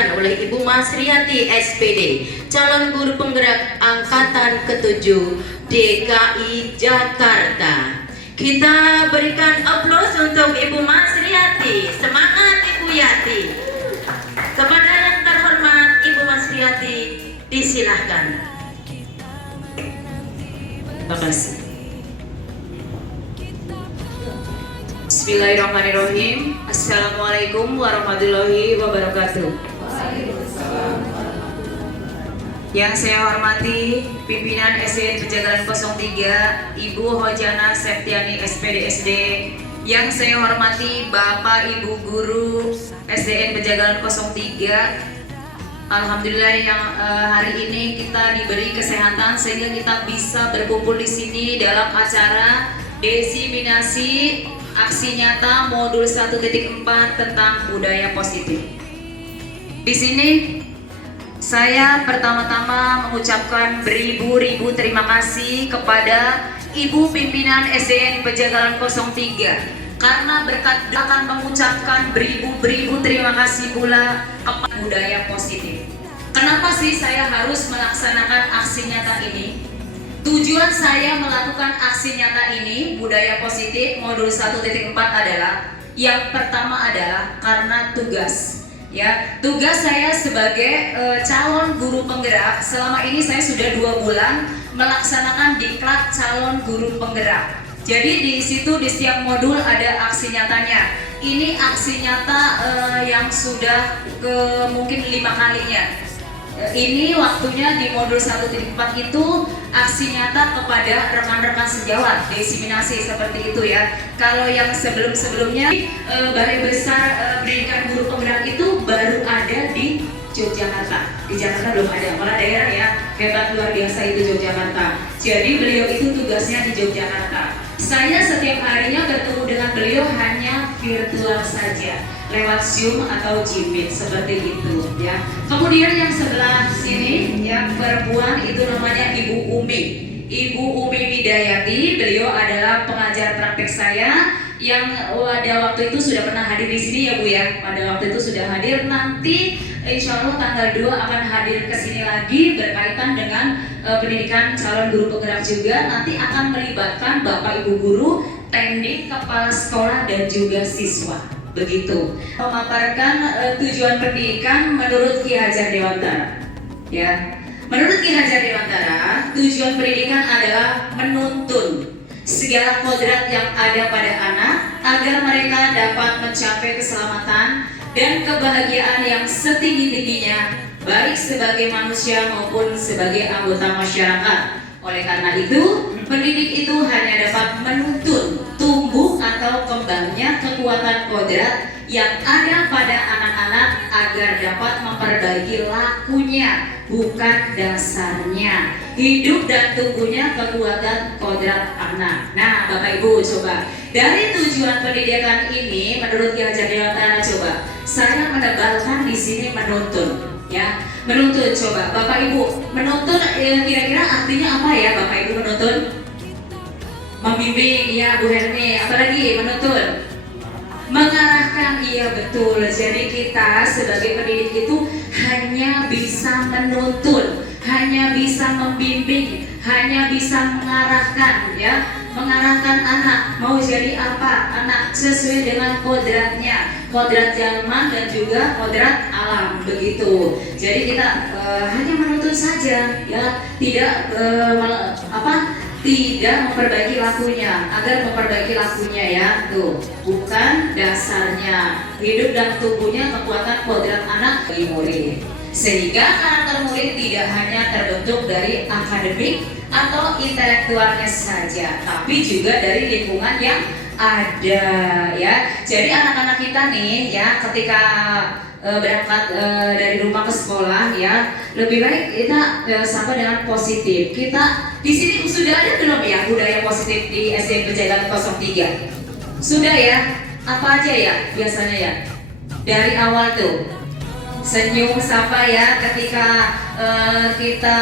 disampaikan oleh Ibu Masriati SPD, calon guru penggerak angkatan ke-7 DKI Jakarta. Kita berikan aplaus untuk Ibu Masriati. Semangat Ibu Yati. Kepada yang terhormat Ibu Masriati, disilahkan. Terima kasih. Bismillahirrahmanirrahim. Assalamualaikum warahmatullahi wabarakatuh. Yang saya hormati pimpinan SDN Penjagalan 03 Ibu Hojana Septiani SPD SD. Yang saya hormati Bapak Ibu Guru SDN Penjagalan 03. Alhamdulillah yang hari ini kita diberi kesehatan sehingga kita bisa berkumpul di sini dalam acara desiminasi aksi nyata modul 1.4 tentang budaya positif. Di sini saya pertama-tama mengucapkan beribu-ribu terima kasih kepada Ibu Pimpinan SDN Penjagalan 03 karena berkat akan mengucapkan beribu-ribu terima kasih pula kepada budaya positif. Kenapa sih saya harus melaksanakan aksi nyata ini? Tujuan saya melakukan aksi nyata ini, budaya positif modul 1.4 adalah yang pertama adalah karena tugas. Ya, tugas saya sebagai calon guru penggerak. Selama ini saya sudah 2 bulan melaksanakan diklat calon guru penggerak. Jadi di situ di setiap modul ada aksi nyatanya. Ini aksi nyata yang sudah ke mungkin 5 kalinya. Ini waktunya di modul 1.4 itu aksi nyata kepada rekan-rekan sejawat, desiminasi seperti itu ya. Kalau yang sebelum-sebelumnya Balai Besar Pendidikan Guru Penggerak itu baru ada di Yogyakarta. Di Jakarta belum ada, malah daerah ya, hebat luar biasa itu Yogyakarta. Jadi beliau itu tugasnya di Yogyakarta. Saya setiap harinya bertemu dengan beliau hanya virtual saja, lewat Zoom atau Jimit seperti itu ya. Kemudian yang sebelah sini yang perempuan itu namanya Ibu Umi. Ibu Umi Widayati, beliau adalah pengajar praktek saya yang pada waktu itu sudah pernah hadir di sini ya Bu ya. Pada waktu itu sudah hadir, nanti insya Allah tanggal 2 akan hadir ke sini lagi berkaitan dengan pendidikan calon guru penggerak juga. Nanti akan melibatkan Bapak Ibu guru, teknik, kepala sekolah dan juga siswa. Begitu. Memaparkan tujuan pendidikan menurut Ki Hajar Dewantara. Ya. Menurut Ki Hajar Dewantara, tujuan pendidikan adalah menuntun segala kodrat yang ada pada anak agar mereka dapat mencapai keselamatan dan kebahagiaan yang setinggi-tingginya baik sebagai manusia maupun sebagai anggota masyarakat. Oleh karena itu, pendidik itu hanya dapat menuntun tumbuh atau kembangnya kekuatan kodrat yang ada pada anak-anak agar dapat memperbaiki lakunya, bukan dasarnya. Hidup dan tumbuhnya kekuatan kodrat anak. Nah, Bapak Ibu coba dari tujuan pendidikan ini menurut Ki Hajar Dewantara, coba saya menebalkan di sini menuntun, ya. Menuntun, coba Bapak Ibu menuntun kira-kira artinya apa ya Bapak Ibu menuntun? Membimbing, ya Bu Hermi. Apalagi menuntun? Mengarahkan, iya betul. Jadi kita sebagai pendidik itu hanya bisa menuntun, hanya bisa membimbing, hanya bisa mengarahkan, ya, mengarahkan anak mau jadi apa anak sesuai dengan kodratnya, kodrat zaman dan juga kodrat alam, begitu. Jadi kita hanya menuntun saja, ya, tidak tidak memperbaiki lakunya. Agar memperbaiki lakunya, ya, tuh bukan dasarnya. Hidup dan tumbuhnya kekuatan kodrat anak bagi murid, sehingga karakter murid tidak hanya terbentuk dari akademik atau intelektualnya saja, tapi juga dari lingkungan yang ada, ya. Jadi anak-anak kita nih, ya, ketika berangkat dari rumah ke sekolah, ya, lebih baik kita sama dengan positif. Kita di sini sudah ada belum ya budaya positif di SDN Penjagalan 03? Sudah ya? Apa aja ya biasanya ya? Dari awal tuh senyum sapa, ya, ketika kita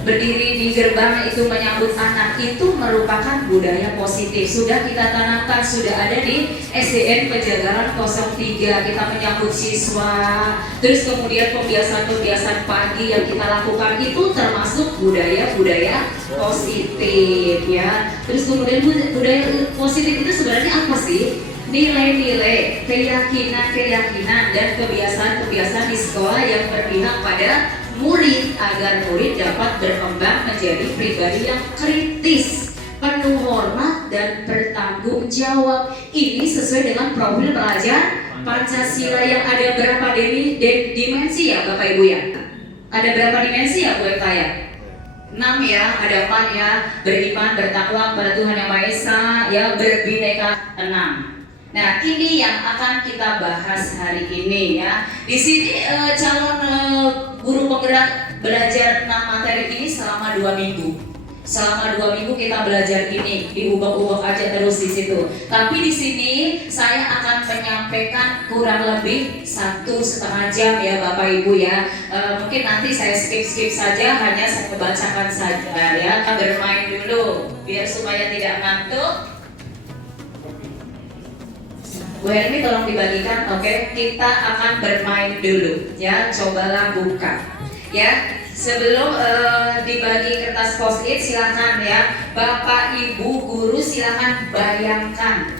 berdiri di gerbang itu menyambut anak itu merupakan budaya positif. Sudah kita tanamkan, sudah ada di SDN Penjagalan 03. Kita menyambut siswa, terus kemudian pembiasaan-pembiasaan pagi yang kita lakukan itu termasuk budaya-budaya positif ya. Terus kemudian budaya positif itu sebenarnya apa sih? Nilai-nilai, keyakinan-keyakinan dan kebiasaan-kebiasaan di sekolah yang berpihak pada murid agar murid dapat berkembang menjadi pribadi yang kritis, penuh hormat dan bertanggung jawab. Ini sesuai dengan profil pelajar Pancasila yang ada berapa dimensi ya Bapak Ibu ya? Ada berapa dimensi ya Bu Eka ya? 6 ya, ada 4 ya. Beriman, bertakwa kepada Tuhan Yang Maha Esa, ya, berbineka 6. Nah, ini yang akan kita bahas hari ini ya. Di sini calon guru penggerak belajar 6 materi ini selama 2 minggu. Selama 2 minggu kita belajar ini, diubah-ubah aja terus di situ. Tapi di sini saya akan menyampaikan kurang lebih 1,5 jam ya Bapak Ibu ya. Mungkin nanti saya skip saja, hanya saya bacakan saja ya. Kita bermain dulu biar supaya tidak ngantuk. Bu Hermi tolong dibagikan, oke? Kita akan bermain dulu, ya. Cobalah buka, ya. Sebelum dibagi kertas post-it, silakan ya, Bapak Ibu guru silakan bayangkan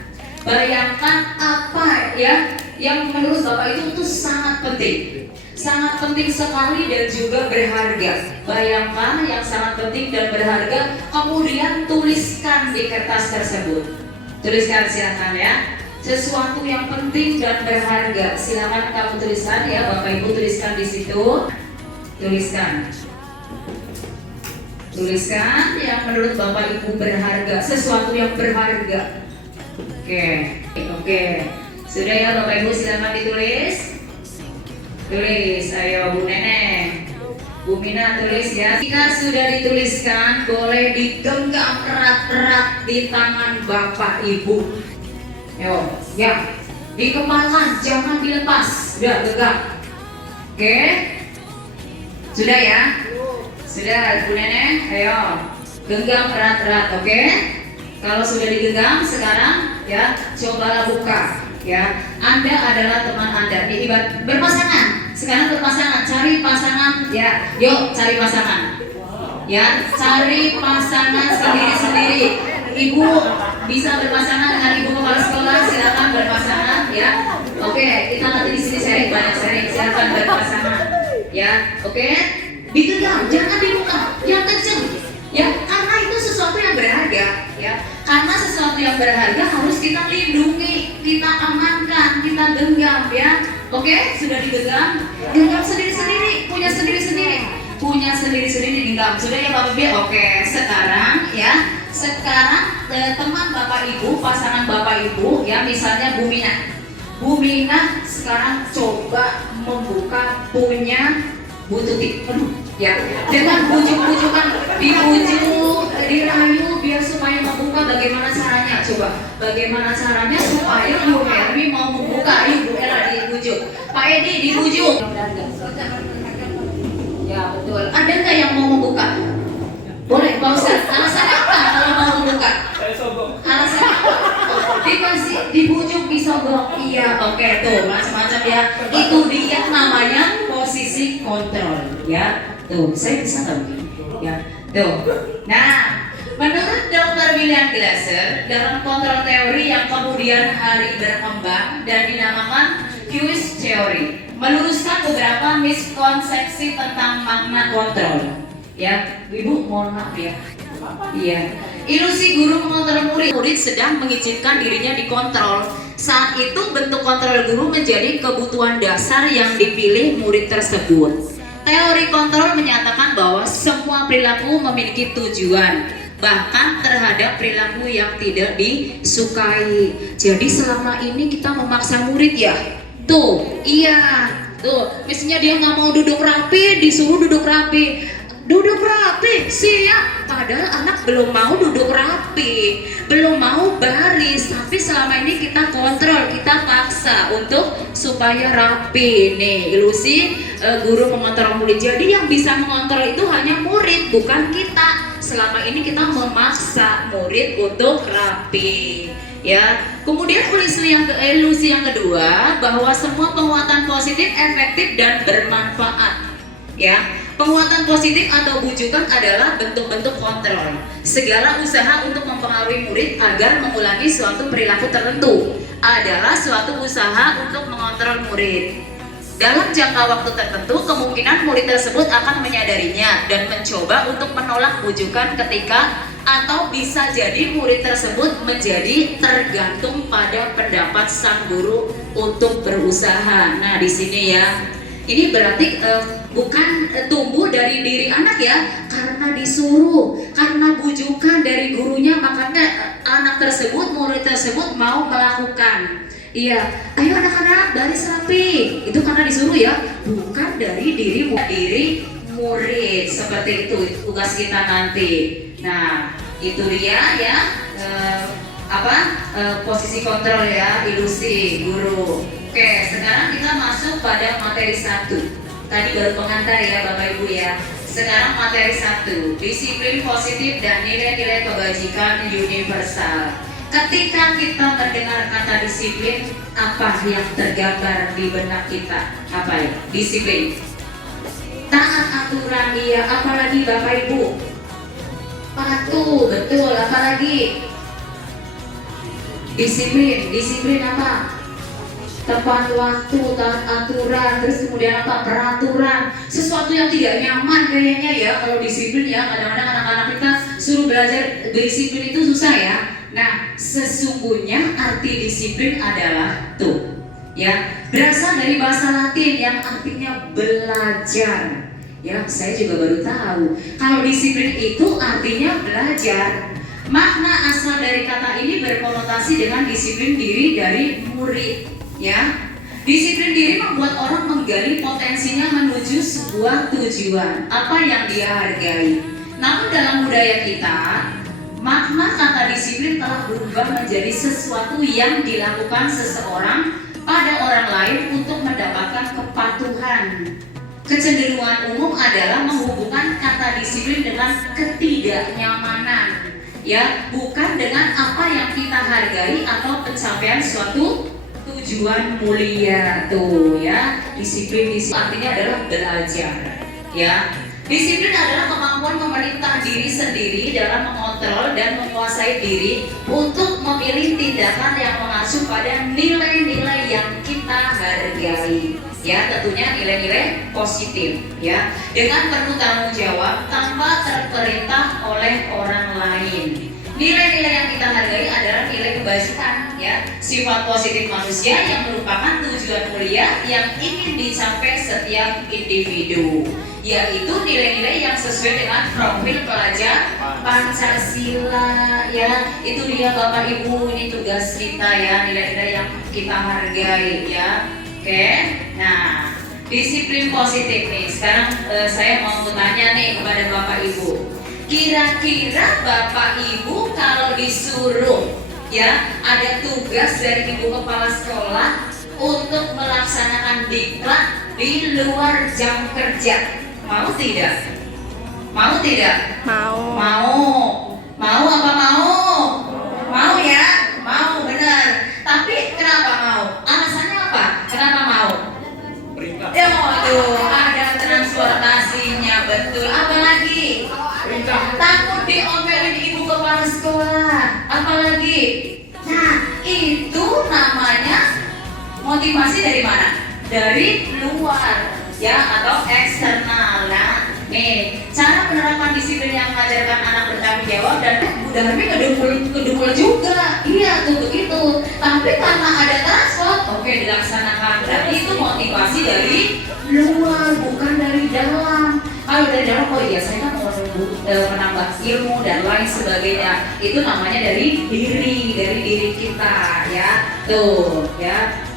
apa ya yang menurut Bapak itu sangat penting sekali dan juga berharga. Bayangkan yang sangat penting dan berharga, kemudian tuliskan di kertas tersebut. Tuliskan silakan ya. Sesuatu yang penting dan berharga, silakan kamu tuliskan ya Bapak Ibu, tuliskan di situ, tuliskan yang menurut Bapak Ibu berharga, sesuatu yang berharga. Oke, sudah ya Bapak Ibu, silakan ditulis, ayo Bu Nenek, Bu Mina tulis ya. Jika sudah dituliskan, boleh digenggam erat-erat di tangan Bapak Ibu. Yo, ya, dikembangkan, jangan dilepas, sudah tegak. Oke, sudah ya, sudah Bu Nenek, ayo genggam erat-erat, oke? Kalau sudah digenggam, sekarang ya cobalah buka, ya. Anda adalah teman Anda, ibarat berpasangan. Sekarang berpasangan, cari pasangan, ya. Yuk cari pasangan, ya. Cari pasangan sendiri-sendiri. Ibu bisa berpasangan dengan ibu kepala sekolah, silakan berpasangan ya. Oke, kita nanti di sini banyak sharing, silakan berpasangan ya. Oke, digenggam, jangan dibuka, yang kenceng ya, karena itu sesuatu yang berharga ya. Karena sesuatu yang berharga harus kita lindungi, kita amankan, kita genggam ya. Oke, sudah digenggam, genggam sendiri-sendiri, punya sendiri-sendiri genggam. Sudah ya Bapak Ibu. Oke, sekarang ya. Sekarang teman Bapak Ibu, pasangan Bapak Ibu ya, misalnya Bu Mina sekarang coba membuka punya Bu Tuti ya, dengan bujuk-bujukan, dibujuk, dirayu biar supaya membuka. Bagaimana caranya? Coba bagaimana caranya supaya Bu Hermi mau membuka? Ibu Ella dibujuk, Pak Edi dibujuk ya, betul. Ada nggak yang mau membuka? Boleh Pak Ustaz, alasan apa kalau mau membuka? Saya sogok. Alasan apa? Dibujuk disogok. Iya, oke, tuh macam-macam ya. Itu dia namanya posisi kontrol ya. Tuh, saya bisa tahu ya. Tuh. Nah, menurut Dr. William Glasser, dalam kontrol teori yang kemudian hari berkembang dan dinamakan Cues Theory, meluruskan beberapa miskonsepsi tentang makna kontrol. Ya, Ibu mohon maaf ya. Iya. Ilusi guru mengontrol murid sedang mengizinkan dirinya dikontrol. Saat itu bentuk kontrol guru menjadi kebutuhan dasar yang dipilih murid tersebut. Teori kontrol menyatakan bahwa semua perilaku memiliki tujuan, bahkan terhadap perilaku yang tidak disukai. Jadi selama ini kita memaksa murid ya. Tuh, iya. Tuh, misalnya dia nggak mau duduk rapi, disuruh duduk rapi. duduk rapi, siap. Padahal anak belum mau duduk rapi, belum mau baris, tapi selama ini kita kontrol, kita paksa untuk supaya rapi. Nih, ilusi guru mengontrol murid. Jadi yang bisa mengontrol itu hanya murid, bukan kita. Selama ini kita memaksa murid untuk rapi. Ya, kemudian ilusi yang kedua, bahwa semua penguatan positif efektif dan bermanfaat. Ya, penguatan positif atau bujukan adalah bentuk-bentuk kontrol. Segala usaha untuk mempengaruhi murid agar mengulangi suatu perilaku tertentu adalah suatu usaha untuk mengontrol murid. Dalam jangka waktu tertentu, kemungkinan murid tersebut akan menyadarinya dan mencoba untuk menolak bujukan ketika atau bisa jadi murid tersebut menjadi tergantung pada pendapat sang guru untuk berusaha. Nah, di sini ya, ini berarti bukan tumbuh dari diri anak ya, karena disuruh, karena bujukan dari gurunya, makanya anak tersebut, murid tersebut mau melakukan. Iya, ayo anak-anak baris rapi, itu karena disuruh ya, bukan dari diri murid. Seperti itu tugas kita nanti. Nah, itu dia ya, posisi kontrol ya, ilusi guru. Oke, sekarang kita masuk pada materi 1. Tadi baru pengantar ya Bapak Ibu ya. Sekarang materi 1, disiplin positif dan nilai-nilai kebajikan universal. Ketika kita mendengar kata disiplin, apa yang tergambar di benak kita? Apa ya? Disiplin. Taat aturan, iya. Apalagi Bapak Ibu? Patuh, betul. Apalagi? Disiplin apa? Tepat waktu, taat aturan, terus kemudian apa? Peraturan. Sesuatu yang tidak nyaman kayaknya ya kalau disiplin ya. Kadang-kadang anak-anak kita suruh belajar disiplin itu susah ya. Nah, sesungguhnya arti disiplin adalah ya, berasal dari bahasa Latin yang artinya belajar. Ya, saya juga baru tahu kalau disiplin itu artinya belajar. Makna asal dari kata ini berkonotasi dengan disiplin diri dari murid. Ya, disiplin diri membuat orang menggali potensinya menuju sebuah tujuan, apa yang dia hargai. Namun dalam budaya kita, makna kata disiplin telah berubah menjadi sesuatu yang dilakukan seseorang pada orang lain untuk mendapatkan kepatuhan. Kecenderungan umum adalah menghubungkan kata disiplin dengan ketidaknyamanan, ya, bukan dengan apa yang kita hargai atau pencapaian suatu tujuan mulia. Tuh ya, disiplin artinya adalah belajar. Ya, disiplin adalah kemampuan memerintah diri sendiri dalam mengontrol dan menguasai diri untuk memilih tindakan yang mengacu pada nilai-nilai yang kita hargai. Ya, tentunya nilai-nilai positif ya, dengan penuh tanggung jawab tanpa terperintah oleh orang lain. Nilai-nilai yang kita hargai adalah nilai kebajikan ya, sifat positif manusia yang merupakan tujuan mulia yang ingin dicapai setiap individu, yaitu nilai-nilai yang sesuai dengan profil pelajar Pancasila ya. Itu dia Bapak Ibu, ini tugas kita ya, nilai-nilai yang kita hargai ya. Oke, nah disiplin positif nih. Sekarang saya mau bertanya nih kepada Bapak Ibu. Kira-kira Bapak Ibu kalau disuruh ya, ada tugas dari Ibu Kepala Sekolah untuk melaksanakan diklat di luar jam kerja, mau tidak? Mau tidak? Mau. Mau apa mau? Mau ya? Mau, benar. Tapi kenapa mau? Alasannya apa? Kenapa mau? Perintah. Ya, waduh, ada transportasinya, betul. Apalagi? Perintah. Takut diomelin Ibu Kepala Sekolah. Apalagi? Nah, itu namanya motivasi dari mana? Dari luar ya, atau eksternal. Nah, nih cara penerapan disiplin yang mengajarkan anak bertanggung jawab dan udaranya kedumul juga. Iya tuh begitu. Tapi karena ada transport, oke dilaksanakan. Berarti itu motivasi dari luar, bukan dari dalam. Kalau dari dalam, oh iya saya kan mau menambah ilmu dan lain sebagainya. Itu namanya dari diri kita ya. Tuh ya.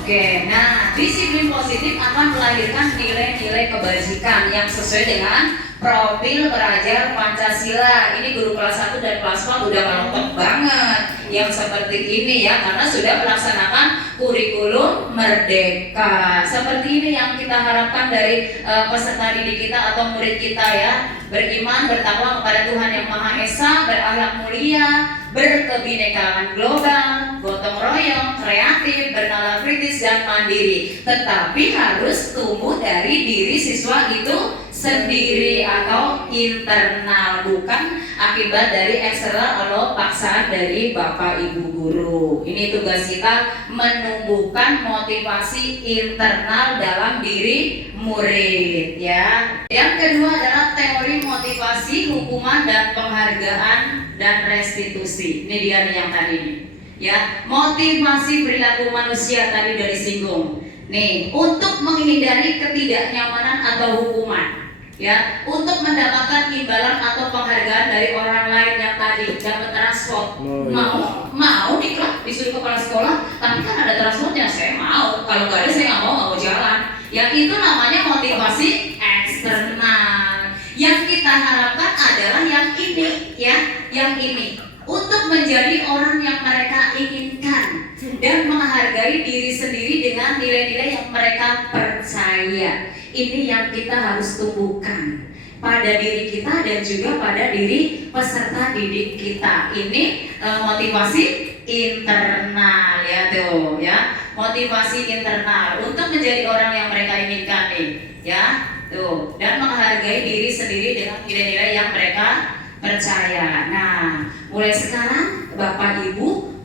Oke, nah disiplin positif akan melahirkan nilai-nilai kebajikan yang sesuai dengan Profil pelajar Pancasila. Ini guru kelas 1 dan kelas 4 udah mantap banget yang seperti ini ya, karena sudah melaksanakan kurikulum merdeka. Seperti ini yang kita harapkan dari peserta didik kita atau murid kita ya. Beriman, bertakwa kepada Tuhan Yang Maha Esa, berakhlak mulia, berkebinekaan global, gotong royong, kreatif, bernalar kritis dan mandiri. Tetapi harus tumbuh dari diri siswa itu sendiri atau internal, bukan akibat dari eksternal atau paksaan dari Bapak Ibu guru. Ini tugas kita, menumbuhkan motivasi internal dalam diri murid ya. Yang kedua adalah teori motivasi, hukuman dan penghargaan dan restitusi. Ini dia nih yang tadi nih. Ya, motivasi perilaku manusia tadi dari singgung. Nih, untuk menghindari ketidaknyamanan atau hukuman. Ya, untuk mendapatkan imbalan atau penghargaan dari orang lain yang tadi dapat transport, mau disuruh kepala sekolah, tapi kan ada transportnya, saya mau. Kalau nggak ada saya nggak mau jalan. Yang itu namanya motivasi eksternal. Yang kita harapkan adalah yang ini, ya, yang ini, untuk menjadi orang yang mereka inginkan dan menghargai diri sendiri dengan nilai-nilai yang mereka percaya. Ini yang kita harus tumbuhkan pada diri kita dan juga pada diri peserta didik kita. Ini motivasi internal ya tuh ya, motivasi internal untuk menjadi orang yang mereka inginkan nih ya tuh, dan menghargai diri sendiri dengan nilai-nilai yang mereka percaya. Nah, mulai sekarang Bapak Ibu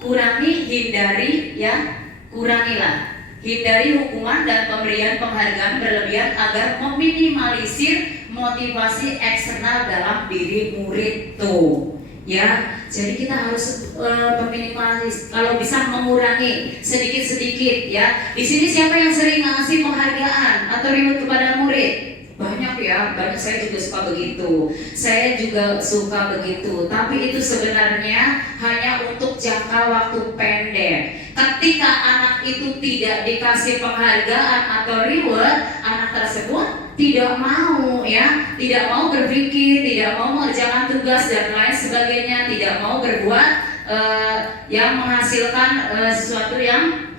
hindari ya, kurangilah. Hindari hukuman dan pemberian penghargaan berlebihan agar meminimalisir motivasi eksternal dalam diri murid tuh. Ya, jadi kita harus meminimalis, kalau bisa mengurangi sedikit-sedikit ya. Di sini siapa yang sering ngasih penghargaan atau reward kepada murid? Banyak ya, banyak. Saya juga suka begitu. Saya juga suka begitu. Tapi itu sebenarnya hanya untuk jangka waktu pendek. Ketika anak itu tidak dikasih penghargaan atau reward, anak tersebut tidak mau ya, tidak mau berpikir, tidak mau mengerjakan tugas dan lain sebagainya, tidak mau berbuat yang menghasilkan sesuatu yang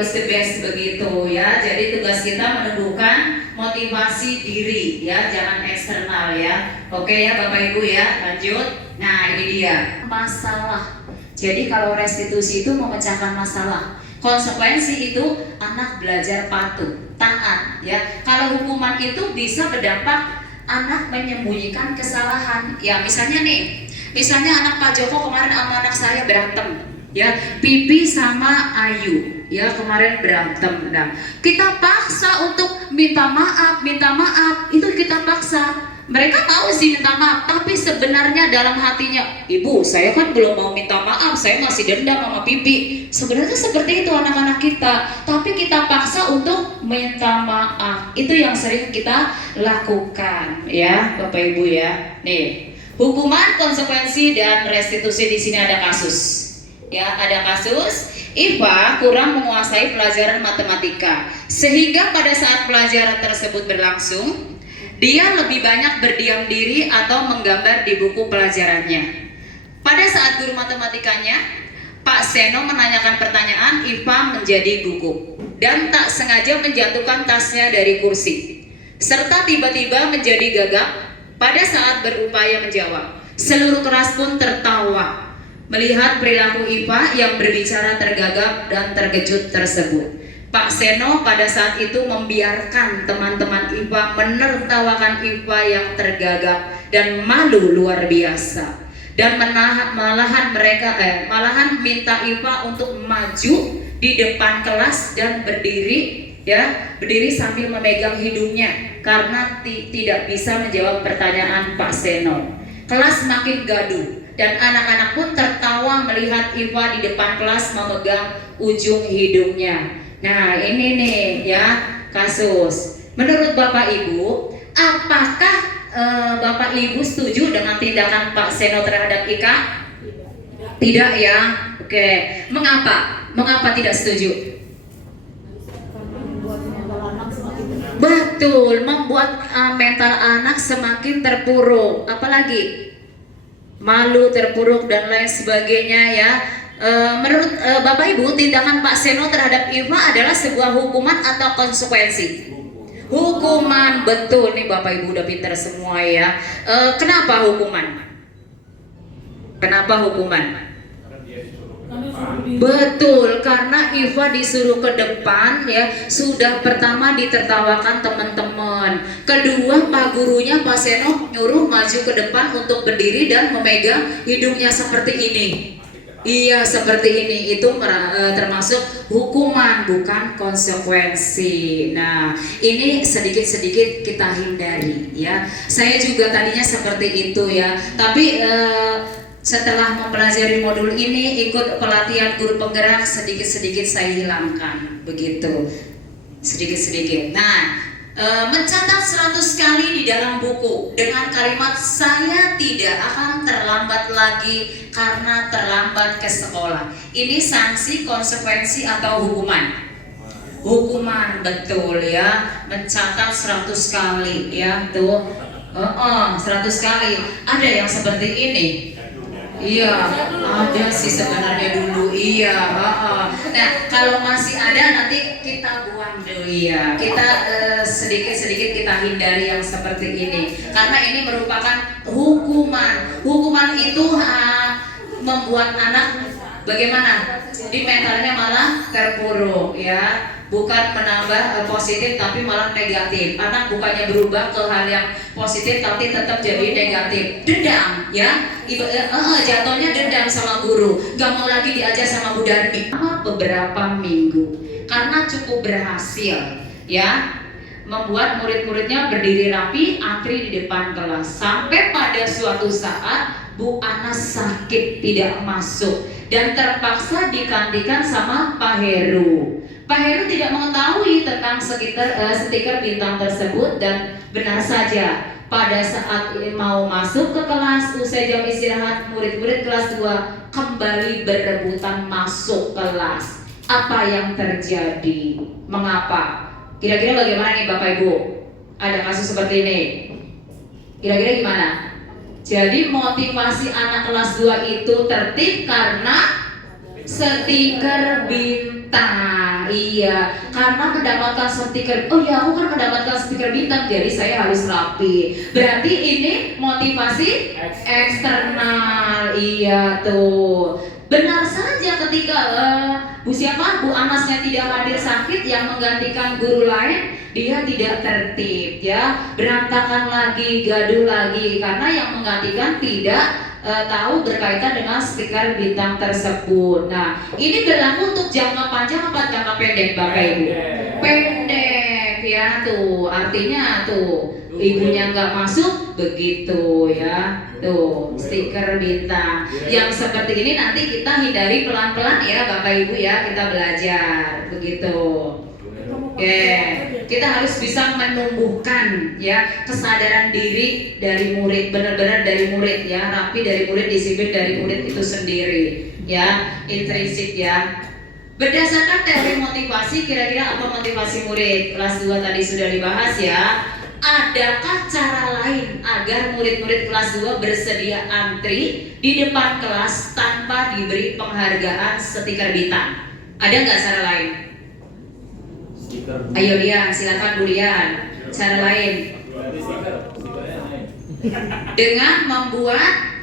is the best begitu ya. Jadi tugas kita menumbuhkan motivasi diri ya, jangan eksternal ya. Oke ya Bapak Ibu ya, lanjut. Nah ini dia masalah. Jadi kalau restitusi itu memecahkan masalah. Konsekuensi itu anak belajar patuh, taat ya. Kalau hukuman itu bisa berdampak anak menyembunyikan kesalahan. Ya misalnya nih, misalnya anak Pak Joko kemarin sama anak saya berantem. Ya, Pipi sama Ayu ya kemarin berantem. Nah, kita paksa untuk minta maaf, itu kita paksa. Mereka tahu sih minta maaf, tapi sebenarnya dalam hatinya, Ibu, saya kan belum mau minta maaf, saya masih dendam sama Pipi. Sebenarnya seperti itu anak-anak kita, tapi kita paksa untuk minta maaf. Itu yang sering kita lakukan, ya, Bapak Ibu ya. Nih, hukuman, konsekuensi dan restitusi. Di sini ada kasus. Ya, ada kasus Iva kurang menguasai pelajaran matematika, sehingga pada saat pelajaran tersebut berlangsung, dia lebih banyak berdiam diri atau menggambar di buku pelajarannya. Pada saat guru matematikanya, Pak Seno menanyakan pertanyaan, Iva menjadi gugup dan tak sengaja menjatuhkan tasnya dari kursi, serta tiba-tiba menjadi gagap pada saat berupaya menjawab. Seluruh kelas pun tertawa melihat perilaku Iva yang berbicara tergagap dan terkejut tersebut. Pak Seno pada saat itu membiarkan teman-teman Iva menertawakan Iva yang tergagap dan malu luar biasa, dan malahan minta Iva untuk maju di depan kelas dan berdiri sambil memegang hidungnya karena tidak bisa menjawab pertanyaan Pak Seno. Kelas makin gaduh dan anak-anak pun tertawa melihat Iva di depan kelas memegang ujung hidungnya. Nah ini nih ya kasus. Menurut Bapak Ibu, apakah Bapak Ibu setuju dengan tindakan Pak Seno terhadap Ika? Tidak ya. Oke. Mengapa? Mengapa tidak setuju? Betul, membuat mental anak semakin terpuruk. Apalagi malu, terpuruk dan lain sebagainya ya. Menurut Bapak Ibu, tindakan Pak Seno terhadap Iva adalah sebuah hukuman atau konsekuensi? Hukuman, betul nih Bapak Ibu udah pintar semua ya. Kenapa hukuman? Kenapa hukuman? Betul, karena Iva disuruh ke depan ya. Sudah pertama ditertawakan teman-teman. Kedua, Pak gurunya Pak Seno nyuruh maju ke depan untuk berdiri dan memegang hidungnya seperti ini. Iya, seperti ini. Itu termasuk hukuman, bukan konsekuensi. Nah, ini sedikit-sedikit kita hindari ya. Saya juga tadinya seperti itu ya. Tapi setelah mempelajari modul ini, ikut pelatihan guru penggerak, sedikit-sedikit saya hilangkan, begitu, sedikit-sedikit. Nah, mencatat 100 kali di dalam buku dengan kalimat saya tidak akan terlambat lagi karena terlambat ke sekolah. Ini sanksi, konsekuensi atau hukuman? Hukuman, betul ya. Mencatat 100 kali ya, tuh. 100 kali. Ada yang seperti ini? Iya, ada sih sebenarnya dulu. Iya, nah kalau masih ada nanti kita buang dulu ya. Kita sedikit-sedikit kita hindari yang seperti ini, karena ini merupakan hukuman. Hukuman itu membuat anak bagaimana? Di mentalnya malah terpuruk ya. Bukan menambah positif tapi malah negatif. Anak bukannya berubah ke hal yang positif tapi tetap jadi negatif. Dendam ya. Jatuhnya dendam sama guru. Gak mau lagi diajar sama Bu Darmi. Beberapa minggu karena cukup berhasil ya, membuat murid-muridnya berdiri rapi, antri di depan kelas. Sampai pada suatu saat Bu Anas sakit tidak masuk dan terpaksa digantikan sama Pak Heru. Pak Heru tidak mengetahui tentang stiker bintang tersebut dan benar saja pada saat mau masuk ke kelas, usai jam istirahat, murid-murid kelas 2 kembali berebutan masuk kelas. Apa yang terjadi? Mengapa? Kira-kira bagaimana nih Bapak Ibu? Ada kasus seperti ini. Kira-kira gimana? Jadi motivasi anak kelas 2 itu tertib karena stiker bintang. Iya, karena mendapatkan stiker. Oh ya, aku kan mendapatkan stiker bintang, jadi saya harus rapi. Berarti ini motivasi eksternal. Iya tuh. Benar saja ketika Bu Anasnya tidak hadir sakit, yang menggantikan guru lain, dia tidak tertib ya, berantakan lagi, gaduh lagi karena yang menggantikan tidak tahu berkaitan dengan stiker bintang tersebut. Nah, ini berlaku untuk jangka panjang apa jangka pendek Bapak Ibu? Pendek ya tuh, artinya tuh ibunya nggak masuk begitu ya, tuh stiker bintang. Yang seperti ini nanti kita hindari pelan-pelan ya Bapak Ibu ya, kita belajar begitu. Oke, kita harus bisa menumbuhkan ya kesadaran diri dari murid, benar-benar dari murid ya, rapi dari murid, disiplin dari murid itu sendiri ya, intrinsik ya. Berdasarkan teori motivasi, kira-kira apa motivasi murid? Kelas 2 tadi sudah dibahas ya. Adakah cara lain agar murid-murid kelas 2 bersedia antri di depan kelas tanpa diberi penghargaan stiker bintang? Ada nggak cara lain? Ayo Dian, silakan Bu Dian. Cara lain dengan membuat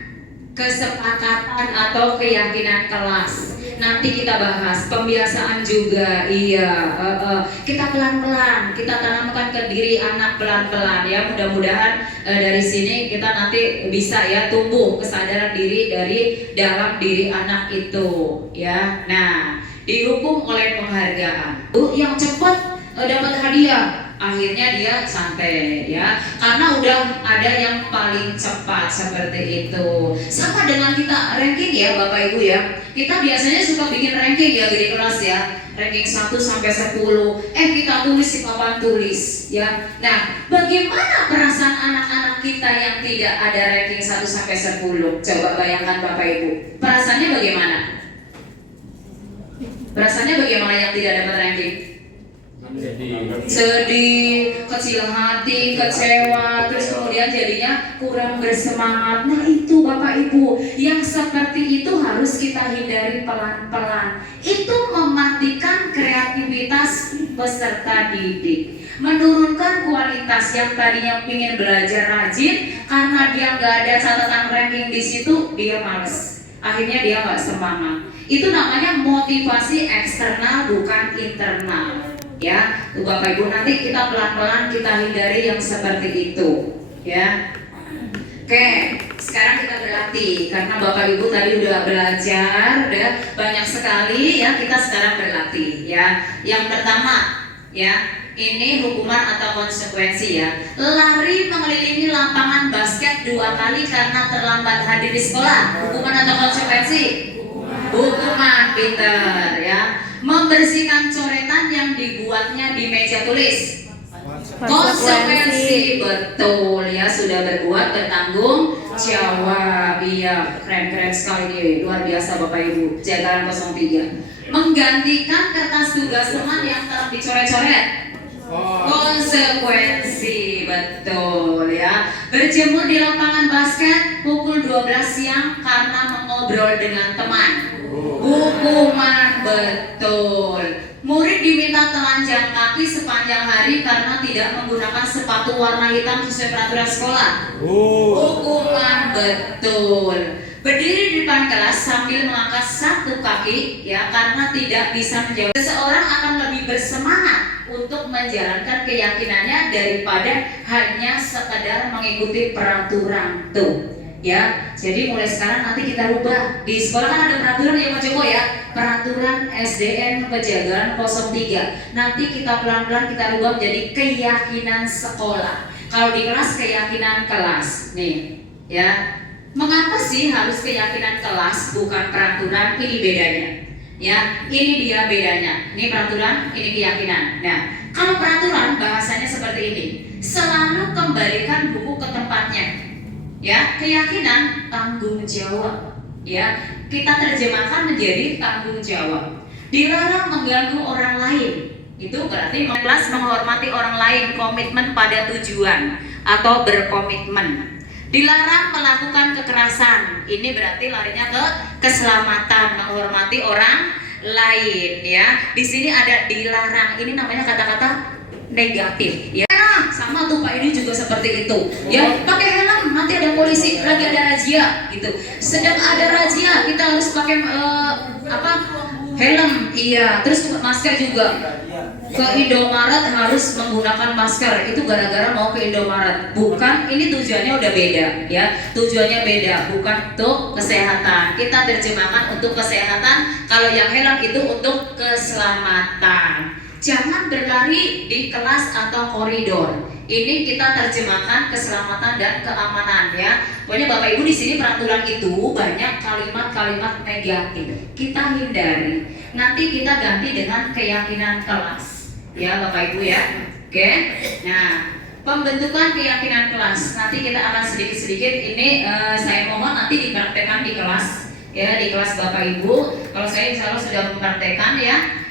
kesepakatan atau keyakinan kelas. Nanti kita bahas pembiasaan juga. Iya, kita pelan-pelan, kita tanamkan ke diri anak pelan-pelan ya. Mudah-mudahan dari sini kita nanti bisa ya tumbuh kesadaran diri dari dalam diri anak itu ya. Nah, dihukum oleh penghargaan. Yang cepat dapat hadiah, akhirnya dia santai ya, karena udah ada yang paling cepat seperti itu. Sama dengan kita ranking ya Bapak Ibu ya. Kita biasanya suka bikin ranking ya di kelas ya, ranking 1 sampai 10. Kita tulis di papan tulis ya. Nah, bagaimana perasaan anak-anak kita yang tidak ada ranking 1 sampai 10? Coba bayangkan Bapak Ibu. Perasaannya bagaimana? Perasaannya bagaimana yang tidak dapat ranking? sedih, kecil hati, kecewa, terus kemudian jadinya kurang bersemangat. Nah itu Bapak Ibu, yang seperti itu harus kita hindari pelan-pelan. Itu mematikan kreativitas peserta didik, menurunkan kualitas. Yang tadinya ingin belajar rajin, karena dia nggak ada catatan ranking di situ, dia males. Akhirnya dia nggak semangat. Itu namanya motivasi eksternal bukan internal. Ya, tuh Bapak Ibu, nanti kita pelan-pelan kita hindari yang seperti itu. Ya, oke. Sekarang kita berlatih karena Bapak Ibu tadi udah belajar, udah banyak sekali ya. Kita sekarang berlatih. Ya, yang pertama, ya, ini hukuman atau konsekuensi ya. Lari mengelilingi lapangan basket 2 kali karena terlambat hadir di sekolah. Hukuman atau konsekuensi? Hukuman, pinter ya. Membersihkan coretan yang dibuatnya di meja tulis. Konsekuensi, betul ya, sudah berbuat bertanggung jawab. Iya, keren sekali nih, luar biasa Bapak Ibu. Jagalan 03. Menggantikan kertas tugas teman yang telah dicoret-coret. Konsekuensi, betul ya. Berjemur di lapangan basket pukul 12 siang karena mengobrol dengan teman. Hukuman, betul. Murid diminta telanjang kaki sepanjang hari karena tidak menggunakan sepatu warna hitam sesuai peraturan sekolah. Hukuman, betul. Berdiri di depan kelas sambil mengangkat 1 kaki ya karena tidak bisa menjawab. Seseorang akan lebih bersemangat untuk menjalankan keyakinannya daripada hanya sekedar mengikuti peraturan tuh. Ya, jadi mulai sekarang nanti kita rubah. Di sekolah kan ada peraturan ya Pak Joko ya, peraturan SDN Pejagalan 03. Nanti kita pelan-pelan kita rubah menjadi keyakinan sekolah. Kalau di kelas keyakinan kelas. Nih, ya. Mengapa sih harus keyakinan kelas bukan peraturan? Ini bedanya. Ya, ini dia bedanya. Ini peraturan, ini keyakinan. Nah, kalau peraturan bahasanya seperti ini. Selalu kembalikan buku ke tempatnya. Ya, keyakinan tanggung jawab. Ya, kita terjemahkan menjadi tanggung jawab. Dilarang mengganggu orang lain. Itu berarti kelas menghormati orang lain, komitmen pada tujuan atau berkomitmen. Dilarang melakukan kekerasan. Ini berarti larinya ke keselamatan, menghormati orang lain ya. Di sini ada dilarang. Ini namanya kata-kata negatif ya. Sama tuh Pak, ini juga seperti itu ya. Pakai helm, nanti ada polisi lagi ada razia gitu. Sedang ada razia, kita harus pakai helm. Iya, terus masker juga. Ke Indomaret harus menggunakan masker. Itu gara-gara mau ke Indomaret. Bukan, ini tujuannya udah beda ya. Tujuannya beda, bukan untuk kesehatan. Kita terjemahkan untuk kesehatan. Kalau yang helm itu untuk keselamatan. Jangan berlari di kelas atau koridor. Ini kita terjemahkan keselamatan dan keamanan ya. Pokoknya Bapak Ibu di sini peraturan itu banyak kalimat-kalimat negatif. Kita hindari. Nanti kita ganti dengan keyakinan kelas. Ya Bapak Ibu ya. Oke. Nah, pembentukan keyakinan kelas. Nanti kita akan sedikit-sedikit ini saya mohon nanti dipraktekkan di kelas ya, di kelas Bapak Ibu. Kalau saya insya Allah sudah mempraktekkan ya.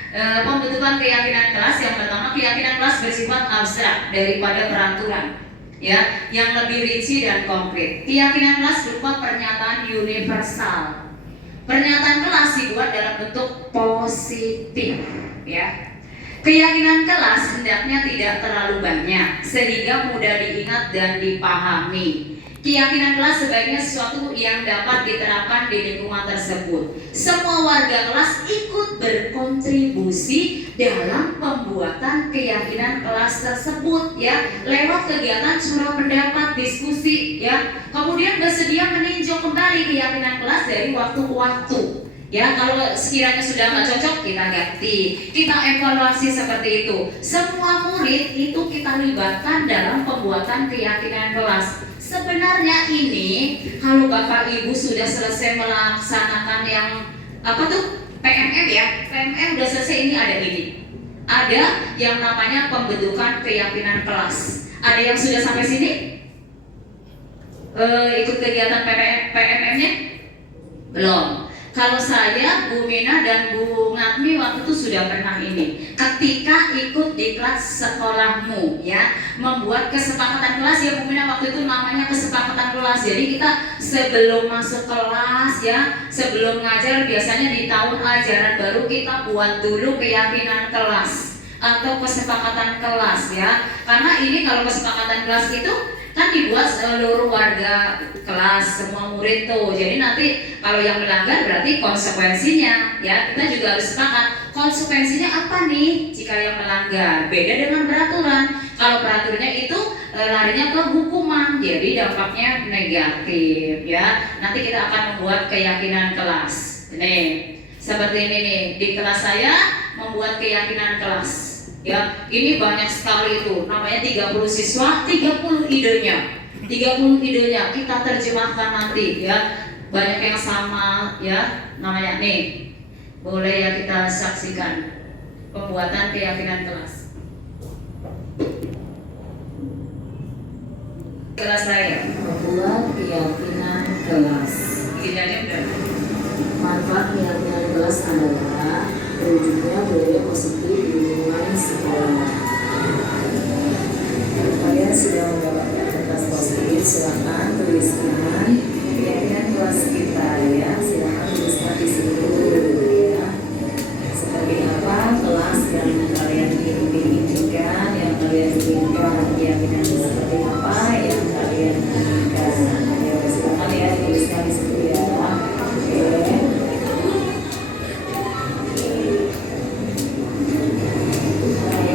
Pembentukan keyakinan kelas. Yang pertama, keyakinan kelas bersifat abstrak daripada peraturan ya, yang lebih rinci dan konkret. Keyakinan kelas berupa pernyataan universal. Pernyataan kelas dibuat dalam bentuk positif ya. Keyakinan kelas hendaknya tidak terlalu banyak sehingga mudah diingat dan dipahami. Keyakinan kelas sebaiknya sesuatu yang dapat diterapkan di lingkungan tersebut. Semua warga kelas ikut berkontribusi dalam pembuatan keyakinan kelas tersebut ya, lewat kegiatan curah pendapat, diskusi ya. Kemudian bersedia meninjau kembali keyakinan kelas dari waktu ke waktu. Ya, kalau sekiranya sudah nggak cocok kita ganti, kita evaluasi seperti itu. Semua murid itu kita libatkan dalam pembuatan keyakinan kelas. Sebenarnya ini kalau Bapak Ibu sudah selesai melaksanakan yang PMM ya, PMM udah selesai, ini ada ini. Ada yang namanya pembentukan keyakinan kelas. Ada yang sudah sampai sini? Ikut kegiatan PMM-nya? Belum. Kalau saya, Bu Mina dan Bu Ngatmi waktu itu sudah pernah ini. Ketika ikut di kelas sekolahmu, ya, membuat kesepakatan kelas ya Bu Mina, waktu itu namanya kesepakatan kelas. Jadi kita sebelum masuk kelas ya, sebelum ngajar biasanya di tahun ajaran baru kita buat dulu keyakinan kelas atau kesepakatan kelas ya. Karena ini kalau kesepakatan kelas itu kan dibuat seluruh warga kelas, semua murid tuh. Jadi nanti kalau yang melanggar berarti konsekuensinya ya, kita juga harus sepakat konsekuensinya apa nih jika yang melanggar. Beda dengan peraturan. Kalau peraturannya itu larinya ke hukuman, jadi dampaknya negatif ya. Nanti kita akan membuat keyakinan kelas. Nih, seperti ini nih, di kelas saya membuat keyakinan kelas. Ya, ini banyak sekali itu, namanya 30 siswa, 30 idenya. 30 idenya kita terjemahkan nanti ya. Banyak yang sama ya, namanya nih. Boleh ya kita saksikan pembuatan keyakinan kelas. Kelas saya Membuat keyakinan kelas. Idenya udah. Manfaat keyakinan kelas adalah terwujudnya budaya positif di lingkungan sekolah. Kalian sudah mendapatkan kertas post-it, silakan tuliskan keyakinan kelas kita ya. Silakan tuliskan di situ ya. Seperti apa kelas yang kalian inginkan, yang kalian inginkan, keyakinan seperti apa yang kalian inginkan. Ya, silakan ya tuliskan di situ ya. Oke.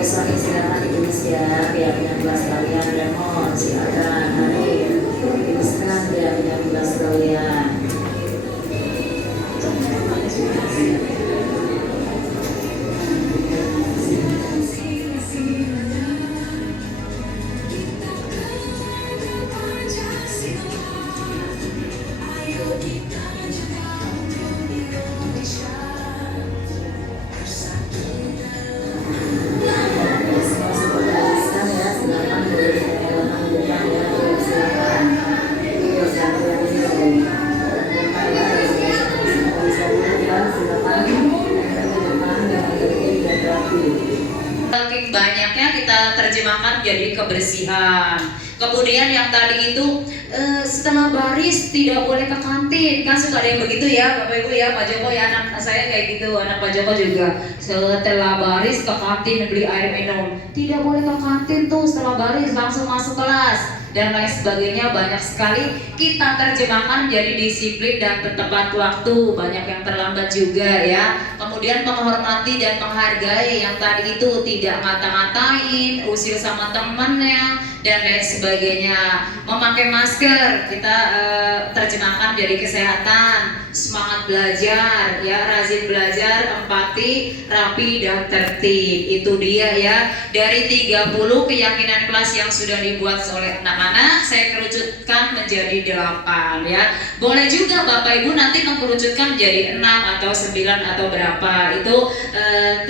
Silakan ditulis ya keyakinan kelas kalian. Lemon silakan Arif tuliskan keyakinan kelas kalian. Saking banyaknya kita terjemahkan jadi kebersihan. Kemudian yang tadi itu setelah baris tidak boleh ke kantin. Kan suka ada yang begitu ya Bapak Ibu ya, Pak Joko ya, anak saya kayak gitu, anak Pak Joko juga. Setelah baris ke kantin beli air minum. Tidak boleh ke kantin tuh setelah baris, langsung masuk kelas dan lain sebagainya. Banyak sekali kita terjemahkan jadi disiplin dan tepat waktu. Banyak yang terlambat juga ya. Kemudian menghormati dan menghargai, yang tadi itu tidak ngata-ngatain, usil sama temennya dan lain sebagainya. Memakai masker kita terjemahkan jadi kesehatan, semangat belajar ya, rajin belajar, empati, rapi dan tertib. Itu dia ya, dari 30 keyakinan kelas yang sudah dibuat oleh anak-anak saya kerucutkan menjadi 8 ya. Boleh juga Bapak Ibu nanti mengkerucutkan menjadi 6 atau 9 atau berapa, itu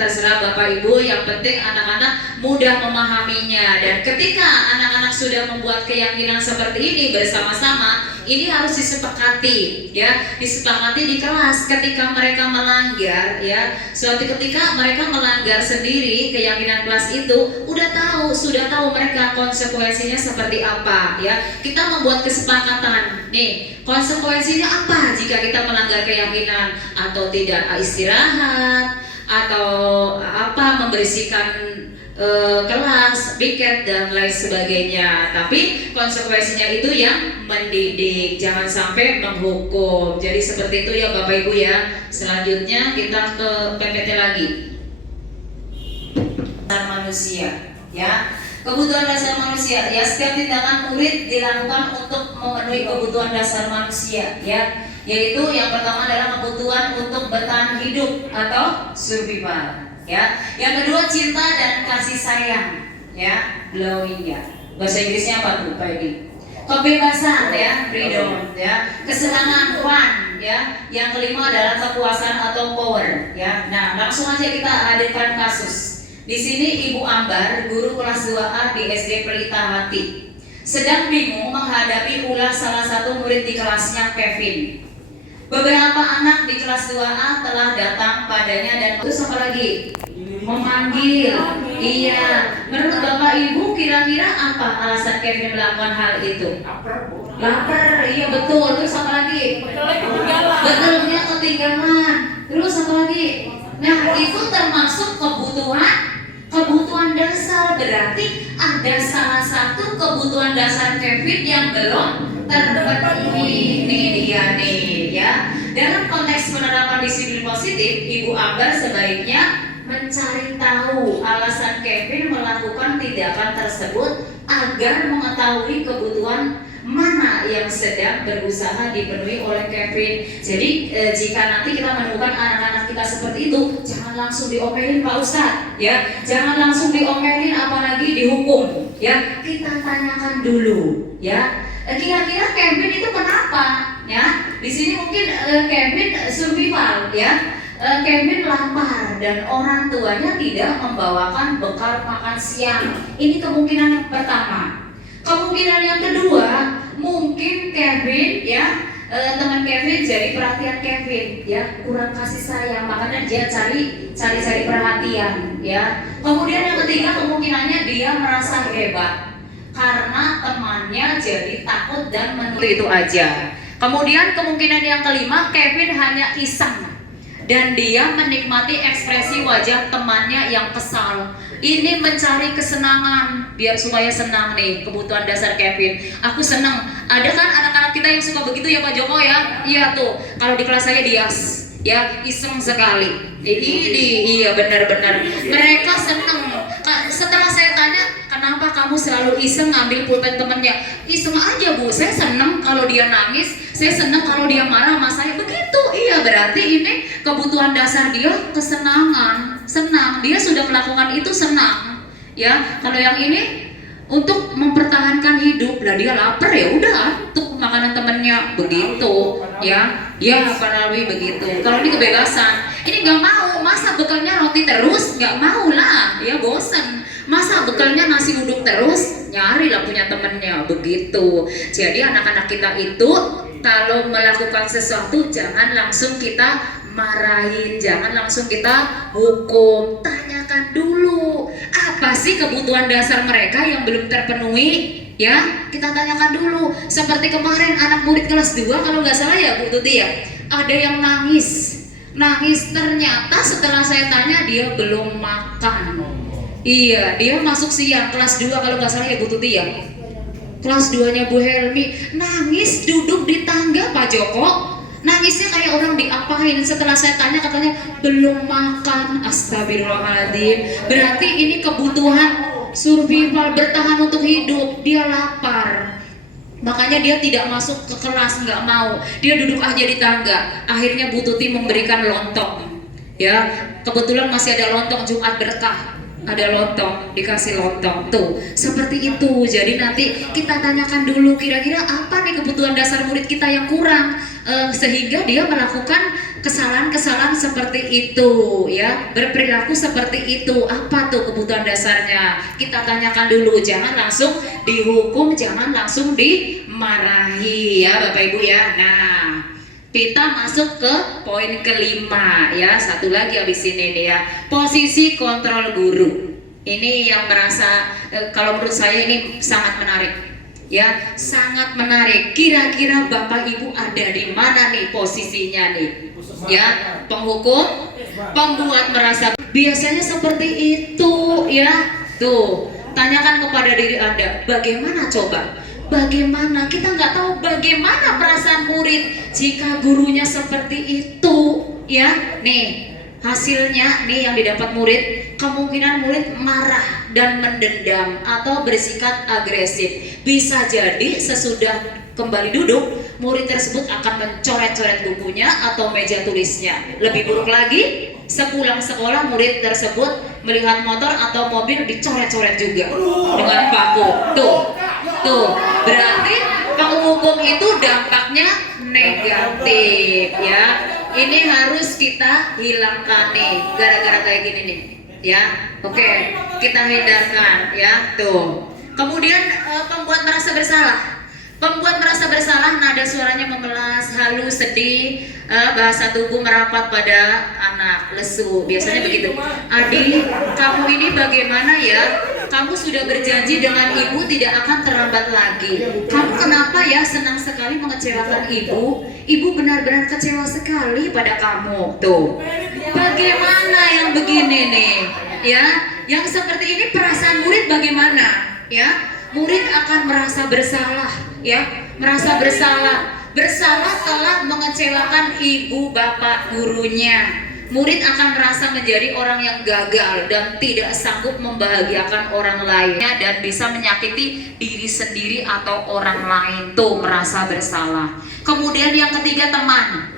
terserah Bapak Ibu. Yang penting anak-anak mudah memahaminya. Dan ketika anak-anak sudah membuat keyakinan seperti ini bersama-sama, ini harus disepakati ya, disepakati di kelas. Ketika mereka melanggar ya, suatu ketika mereka melanggar sendiri keyakinan kelas itu, sudah tahu mereka konsekuensinya seperti apa ya. Kita membuat kesepakatan nih, konsekuensinya apa jika kita melanggar keyakinan, atau tidak istirahat, atau apa membersihkan kelas, piket dan lain sebagainya. Tapi konsekuensinya itu yang mendidik, jangan sampai menghukum. Jadi seperti itu ya Bapak Ibu ya. Selanjutnya kita ke PPT lagi. Dasar manusia ya. Kebutuhan dasar manusia ya, setiap tindakan murid dilakukan untuk memenuhi kebutuhan dasar manusia ya. Yaitu yang pertama adalah kebutuhan untuk bertahan hidup atau survival ya. Yang kedua cinta dan kasih sayang ya, belonging ya. Bahasa Inggrisnya apa tuh Pak Edi? Kebebasan ya, freedom ya. Kesenangan, fun ya. Yang kelima adalah kekuasaan atau power ya. Nah, langsung aja kita hadirkan kasus. Di sini Ibu Ambar, guru kelas 2A di SD Pelita Hati, sedang bingung menghadapi ulah salah satu murid di kelasnya, Kevin. Beberapa anak di kelas 2A telah datang padanya dan terus apa lagi? Memanggil. Iya. Menurut Bapak Ibu kira-kira apa alasan Kevin melakukan hal itu? Lapar. Iya betul. Terus apa lagi? Betelnya ketinggalan. Terus apa lagi? Nah, itu termasuk kebutuhan dasar. Berarti ada salah satu kebutuhan dasar Kevin yang belum terpenuhi. Ini dia nih ya. Dalam konteks penerapan disiplin positif, Ibu Ambar sebaiknya mencari tahu alasan Kevin melakukan tindakan tersebut agar mengetahui kebutuhan mana yang sedang berusaha dipenuhi oleh Kevin. Jadi jika nanti kita menemukan anak-anak kita seperti itu, jangan langsung diomelin Pak Ustadz, ya, jangan langsung diomelin apalagi dihukum, ya. Kita tanyakan dulu, ya. Kira-kira Kevin itu kenapa? Ya, di sini mungkin Kevin survival, ya. Kevin lapar dan orang tuanya tidak membawakan bekal makan siang. Ini kemungkinan yang pertama. Kemungkinan yang kedua, mungkin Kevin, ya, teman Kevin jadi perhatian Kevin, ya, kurang kasih sayang, makanya dia cari perhatian, ya. Kemudian yang ketiga, kemungkinannya dia merasa hebat karena temannya jadi takut dan menuntut itu aja. Kemudian kemungkinan yang kelima, Kevin hanya iseng dan dia menikmati ekspresi wajah temannya yang kesal. Ini mencari kesenangan biar supaya senang nih, kebutuhan dasar Kevin. Aku senang. Ada kan anak-anak kita yang suka begitu ya Pak Joko ya? Iya tuh. Kalau di kelas saya Dias, ya, iseng sekali. Iya benar-benar. Mereka senang. Setelah saya tanya, kenapa kamu selalu iseng ngambil pulpen temennya? Iseng aja Bu, saya senang kalau dia nangis, saya senang kalau dia marah sama saya. Begitu, iya, berarti ini kebutuhan dasar dia kesenangan. Senang, dia sudah melakukan itu senang. Ya, kalau yang ini untuk mempertahankan hidup, lah dia lapar ya udah untuk makanan temennya, begitu, ya. Ya, Pak Rawi begitu. Kalau ini kebebasan, ini nggak mau, masa bekalnya roti terus, nggak mau lah, ya bosan. Masa bekalnya nasi uduk terus, nyari lah punya temennya, begitu. Jadi anak-anak kita itu kalau melakukan sesuatu jangan langsung kita marahin, jangan langsung kita hukum. Tanyakan dulu, apa sih kebutuhan dasar mereka yang belum terpenuhi? Ya, kita tanyakan dulu. Seperti kemarin anak murid kelas 2 kalau nggak salah ya Bu Tuti ya, ada yang nangis ternyata setelah saya tanya dia belum makan. Iya, dia masuk siang kelas 2 kalau nggak salah ya Bu Tuti ya. Kelas 2-nya Bu Helmi nangis duduk di tangga Pak Joko. Nangisnya kayak orang diapain. Setelah saya tanya katanya belum makan. Astagfirullahaladzim. Berarti ini kebutuhan survival, bertahan untuk hidup. Dia lapar. Makanya dia tidak masuk ke kelas, nggak mau. Dia duduk aja di tangga. Akhirnya Bu Tuti memberikan lontong. Ya, kebetulan masih ada lontong Jumat berkah. Ada lontong, dikasih lontong tuh, seperti itu. Jadi nanti kita tanyakan dulu kira-kira apa nih kebutuhan dasar murid kita yang kurang, sehingga dia melakukan kesalahan-kesalahan seperti itu, ya, berperilaku seperti itu. Apa tuh kebutuhan dasarnya? Kita tanyakan dulu, jangan langsung dihukum, jangan langsung dimarahi, ya Bapak Ibu ya. Nah, kita masuk ke poin kelima, ya, satu lagi habis ini nih ya, posisi kontrol guru. Ini yang merasa kalau menurut saya ini sangat menarik, ya, sangat menarik. Kira-kira Bapak Ibu ada di mana nih posisinya nih, ya, penghukum, pembuat merasa. Biasanya seperti itu, ya, tuh. Tanyakan kepada diri Anda, bagaimana coba? Bagaimana? Kita nggak tahu bagaimana perasaan murid jika gurunya seperti itu, ya. Nih hasilnya nih yang didapat murid, kemungkinan murid marah dan mendendam atau bersikap agresif. Bisa jadi sesudah kembali duduk, murid tersebut akan mencoret-coret bukunya atau meja tulisnya. Lebih buruk lagi, sepulang sekolah murid tersebut melihat motor atau mobil dicoret-coret juga dengan paku. Tuh, berarti penghukum itu dampaknya negatif, ya. Ini harus kita hilangkan nih, gara-gara kayak gini nih, ya. Oke, kita hindarkan, ya. Tuh. Kemudian pembuat merasa bersalah. Pembuat merasa bersalah, nada suaranya memelas, halus, sedih, bahasa tubuh merapat pada anak, lesu. Biasanya begitu. Adi, kamu ini bagaimana ya? Kamu sudah berjanji dengan ibu tidak akan terlambat lagi. Kamu kenapa ya senang sekali mengecewakan ibu? Ibu benar-benar kecewa sekali pada kamu. Tuh, bagaimana yang begini nih? Ya, yang seperti ini perasaan murid bagaimana? Ya, murid akan merasa bersalah, ya, merasa bersalah telah mengecewakan ibu bapak gurunya. Murid akan merasa menjadi orang yang gagal dan tidak sanggup membahagiakan orang lainnya dan bisa menyakiti diri sendiri atau orang lain. Tuh, merasa bersalah. Kemudian yang ketiga, teman.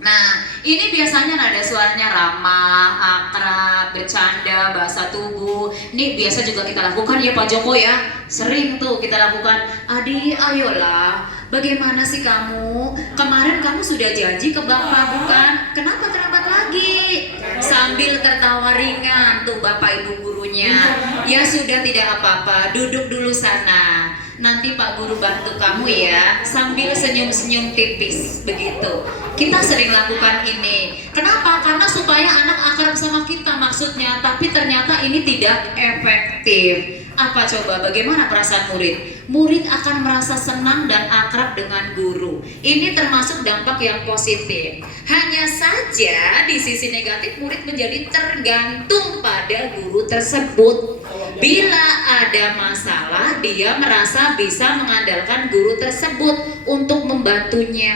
Nah, ini biasanya nada suaranya ramah, akrab, bercanda, bahasa tubuh. Ini biasa juga kita lakukan ya Pak Joko ya. Sering tuh kita lakukan. Adi, ayolah. Bagaimana sih kamu? Kemarin kamu sudah janji ke Bapak bukan? Kenapa terlambat lagi? Sambil tertawa ringan tuh Bapak Ibu gurunya. Ya sudah, tidak apa-apa. Duduk dulu sana. Nanti Pak Guru bantu kamu ya, sambil senyum-senyum tipis begitu. Kita sering lakukan ini. Kenapa? Karena supaya anak akrab sama kita maksudnya, tapi ternyata ini tidak efektif. Apa coba? Bagaimana perasaan murid? Murid akan merasa senang dan akrab dengan guru. Ini termasuk dampak yang positif. Hanya saja di sisi negatif murid menjadi tergantung pada guru tersebut. Bila ada masalah, dia merasa bisa mengandalkan guru tersebut untuk membantunya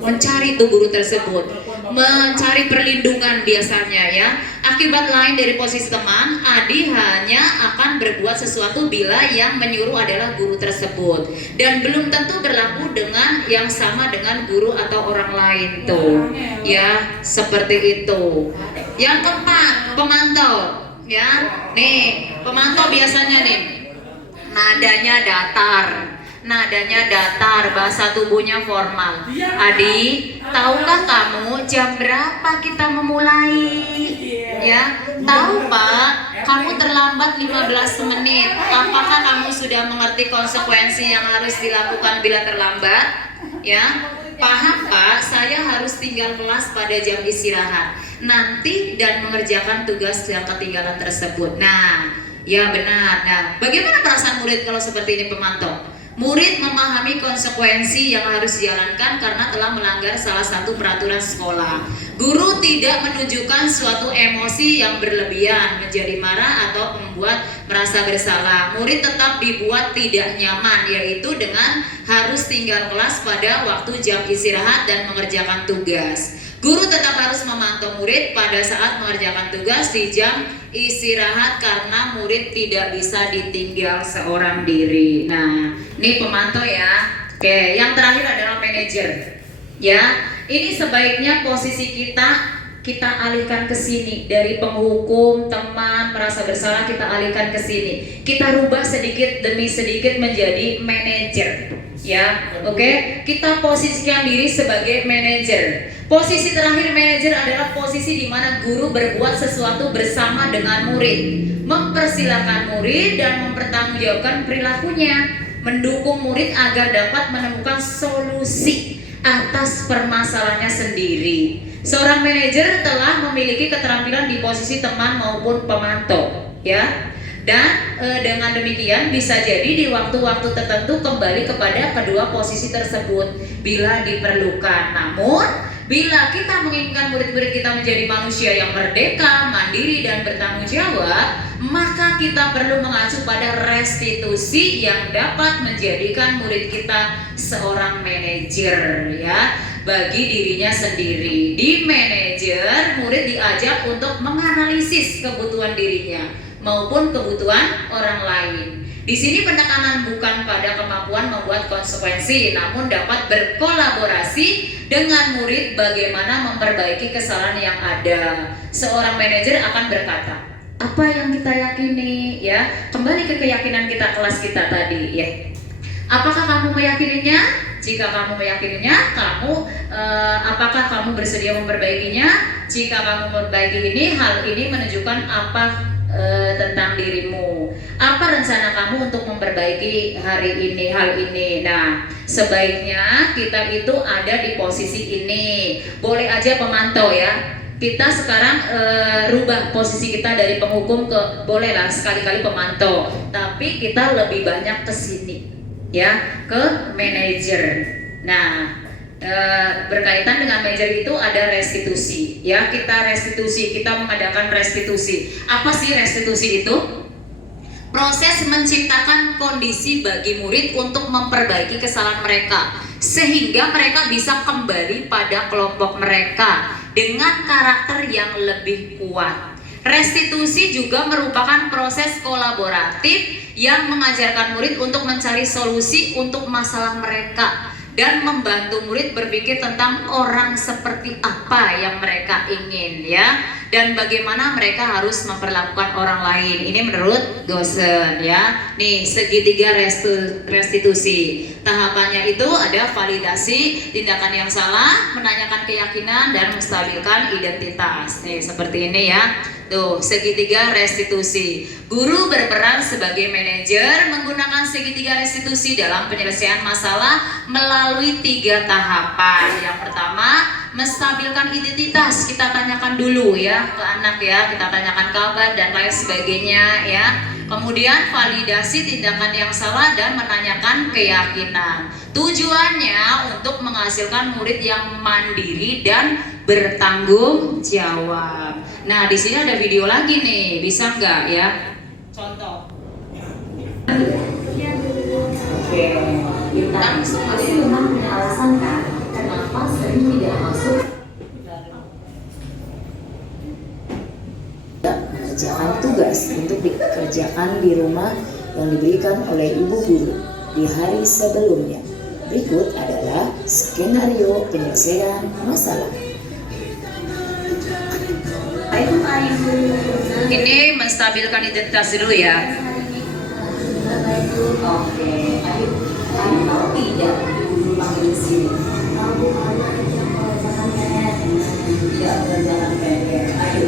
mencari tuh guru tersebut, mencari perlindungan biasanya ya. Akibat lain dari posisi teman, Adi hanya akan berbuat sesuatu bila yang menyuruh adalah guru tersebut dan belum tentu berlaku dengan yang sama dengan guru atau orang lain tuh ya, seperti itu. Yang keempat, pemantau. Ya, nih pemantau biasanya nih nadanya datar, bahasa tubuhnya formal. Adi, tahukah kamu jam berapa kita memulai? Ya, tahu Pak, kamu terlambat 15 menit. Apakah kamu sudah mengerti konsekuensi yang harus dilakukan bila terlambat? Ya, paham Pak, saya harus tinggal kelas pada jam istirahat nanti dan mengerjakan tugas yang ketinggalan tersebut. Nah, ya benar. Nah, bagaimana perasaan murid kalau seperti ini pemantau? Murid memahami konsekuensi yang harus dijalankan karena telah melanggar salah satu peraturan sekolah. Guru tidak menunjukkan suatu emosi yang berlebihan, menjadi marah atau membuat merasa bersalah. Murid tetap dibuat tidak nyaman, yaitu dengan harus tinggal kelas pada waktu jam istirahat dan mengerjakan tugas. Guru tetap harus memantau murid pada saat mengerjakan tugas di jam istirahat karena murid tidak bisa ditinggal seorang diri. Nah, ini pemantau ya. Oke, yang terakhir adalah manajer. Ya, ini sebaiknya posisi kita alihkan ke sini, dari penghukum, teman, merasa bersalah kita alihkan ke sini. Kita rubah sedikit demi sedikit menjadi manajer. Ya, oke. Kita posisikan diri sebagai manajer. Posisi terakhir manajer adalah posisi di mana guru berbuat sesuatu bersama dengan murid, mempersilahkan murid dan mempertanggungjawabkan perilakunya, mendukung murid agar dapat menemukan solusi atas permasalahannya sendiri. Seorang manajer telah memiliki keterampilan di posisi teman maupun pemantau, ya. Dan dengan demikian bisa jadi di waktu-waktu tertentu kembali kepada kedua posisi tersebut bila diperlukan. Namun bila kita menginginkan murid-murid kita menjadi manusia yang merdeka, mandiri dan bertanggung jawab, maka kita perlu mengacu pada restitusi yang dapat menjadikan murid kita seorang manajer ya bagi dirinya sendiri. Di manajer, murid diajak untuk menganalisis kebutuhan dirinya maupun kebutuhan orang lain. Di sini penekanan bukan pada kemampuan membuat konsekuensi, namun dapat berkolaborasi dengan murid bagaimana memperbaiki kesalahan yang ada. Seorang manajer akan berkata, apa yang kita yakini, ya, kembali ke keyakinan kita kelas kita tadi, ya. Apakah kamu meyakininya? Jika kamu meyakininya, apakah kamu bersedia memperbaikinya? Jika kamu memperbaiki ini, hal ini menunjukkan apa tentang dirimu. Apa rencana kamu untuk memperbaiki hari ini, hal ini? Nah, sebaiknya kita itu ada di posisi ini. Boleh aja pemantau ya. Kita sekarang rubah posisi kita dari penghukum ke, bolehlah sekali-kali pemantau, tapi kita lebih banyak ke sini ya, ke manajer. Nah, berkaitan dengan manajer itu ada restitusi ya, kita restitusi, kita mengadakan restitusi. Apa sih restitusi itu? Proses menciptakan kondisi bagi murid untuk memperbaiki kesalahan mereka sehingga mereka bisa kembali pada kelompok mereka dengan karakter yang lebih kuat. Restitusi juga merupakan proses kolaboratif yang mengajarkan murid untuk mencari solusi untuk masalah mereka dan membantu murid berpikir tentang orang seperti apa yang mereka ingin ya, dan bagaimana mereka harus memperlakukan orang lain. Ini menurut dosen ya. Nih, segitiga restitusi. Tahapannya itu ada validasi tindakan yang salah, menanyakan keyakinan, dan menstabilkan identitas. Nih, seperti ini ya. Tuh, segitiga restitusi. Guru berperan sebagai manajer menggunakan segitiga restitusi dalam penyelesaian masalah melalui 3 tahapan. Yang pertama, menstabilkan identitas. Kita tanyakan dulu ya ke anak ya, kita tanyakan kabar dan lain sebagainya ya. Kemudian validasi tindakan yang salah dan menanyakan keyakinan. Tujuannya untuk menghasilkan murid yang mandiri dan bertanggung jawab. Nah, di sini ada video lagi nih, bisa nggak ya? Contoh. Oke, kita pasti memang punya alasan kan kenapa sering tidak masuk mengerjakan tugas untuk dikerjakan di rumah yang diberikan oleh ibu guru di hari sebelumnya. Berikut adalah skenario penyelesaian masalah. Ini menstabilkan identitas dulu ya. Oke, ayo tahu tidak guru panggil di sini? Tidak mengerjakan PR. Ayo,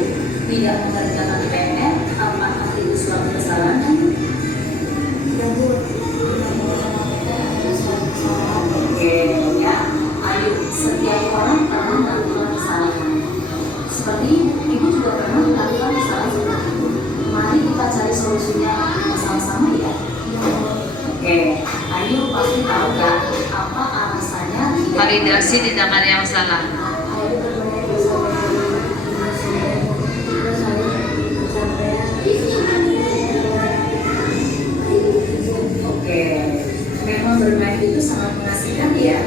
tidak mengerjakan PR. Apakah itu suatu kesalahan? Oke, ya. Ayo, setiap orang pernah melakukan kesalahan. Seperti ibu juga pernah melakukan kesalahan. Mari kita cari solusinya bersama-sama ya. Oke, ayo pasti tahu kan apa alasannya Validasi tindakan yang salah. Oke, memang bermain itu sangat mengasihkan ya.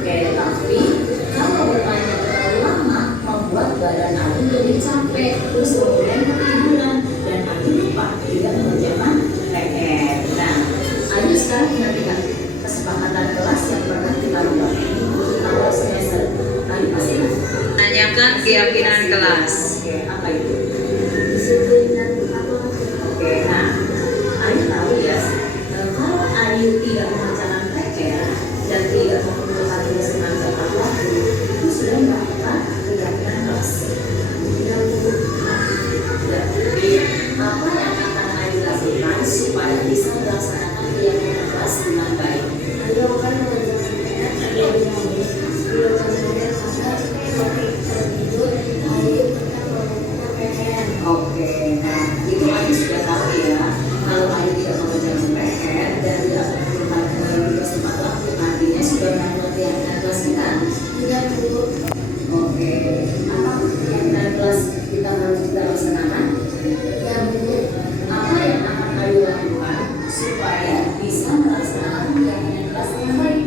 Oke, tapi kalau bermain terlalu lama membuat badan aku jadi capek, terus kemudian ketiduran dan aku lupa tidak mengerjakan PR. Nah, ayo sekarang perhatikan kesepakatan kelas yang pernah kita lakukan di awal semester. Ayo pastikan. Tanyakan keyakinan kelas. Oke, apa itu? Oke, nah, Ayu tahu ya, kalau Ayu tidak mengerjakan PR dan tidak mengumpulkan tugas dengan tepat waktu, itu sudah melakukan keyakinan kelas. Jadi, apa yang akan Ayu lakukan supaya bisa melaksanakan keyakinan kelas dengan baik? Oke, nah itu Ayu sudah tahu ya. Kalau Ayu tidak mengerjakan PR dan tidak mengumpulkan tugas tepat waktu, artinya sudah melakukan keyakinan kelas kan? Oke, apa keyakinan kelas kita harus kita laksanakan? Apa yang akan Ayu lakukan supaya bisa melaksanakan keyakinan kelas yang baik?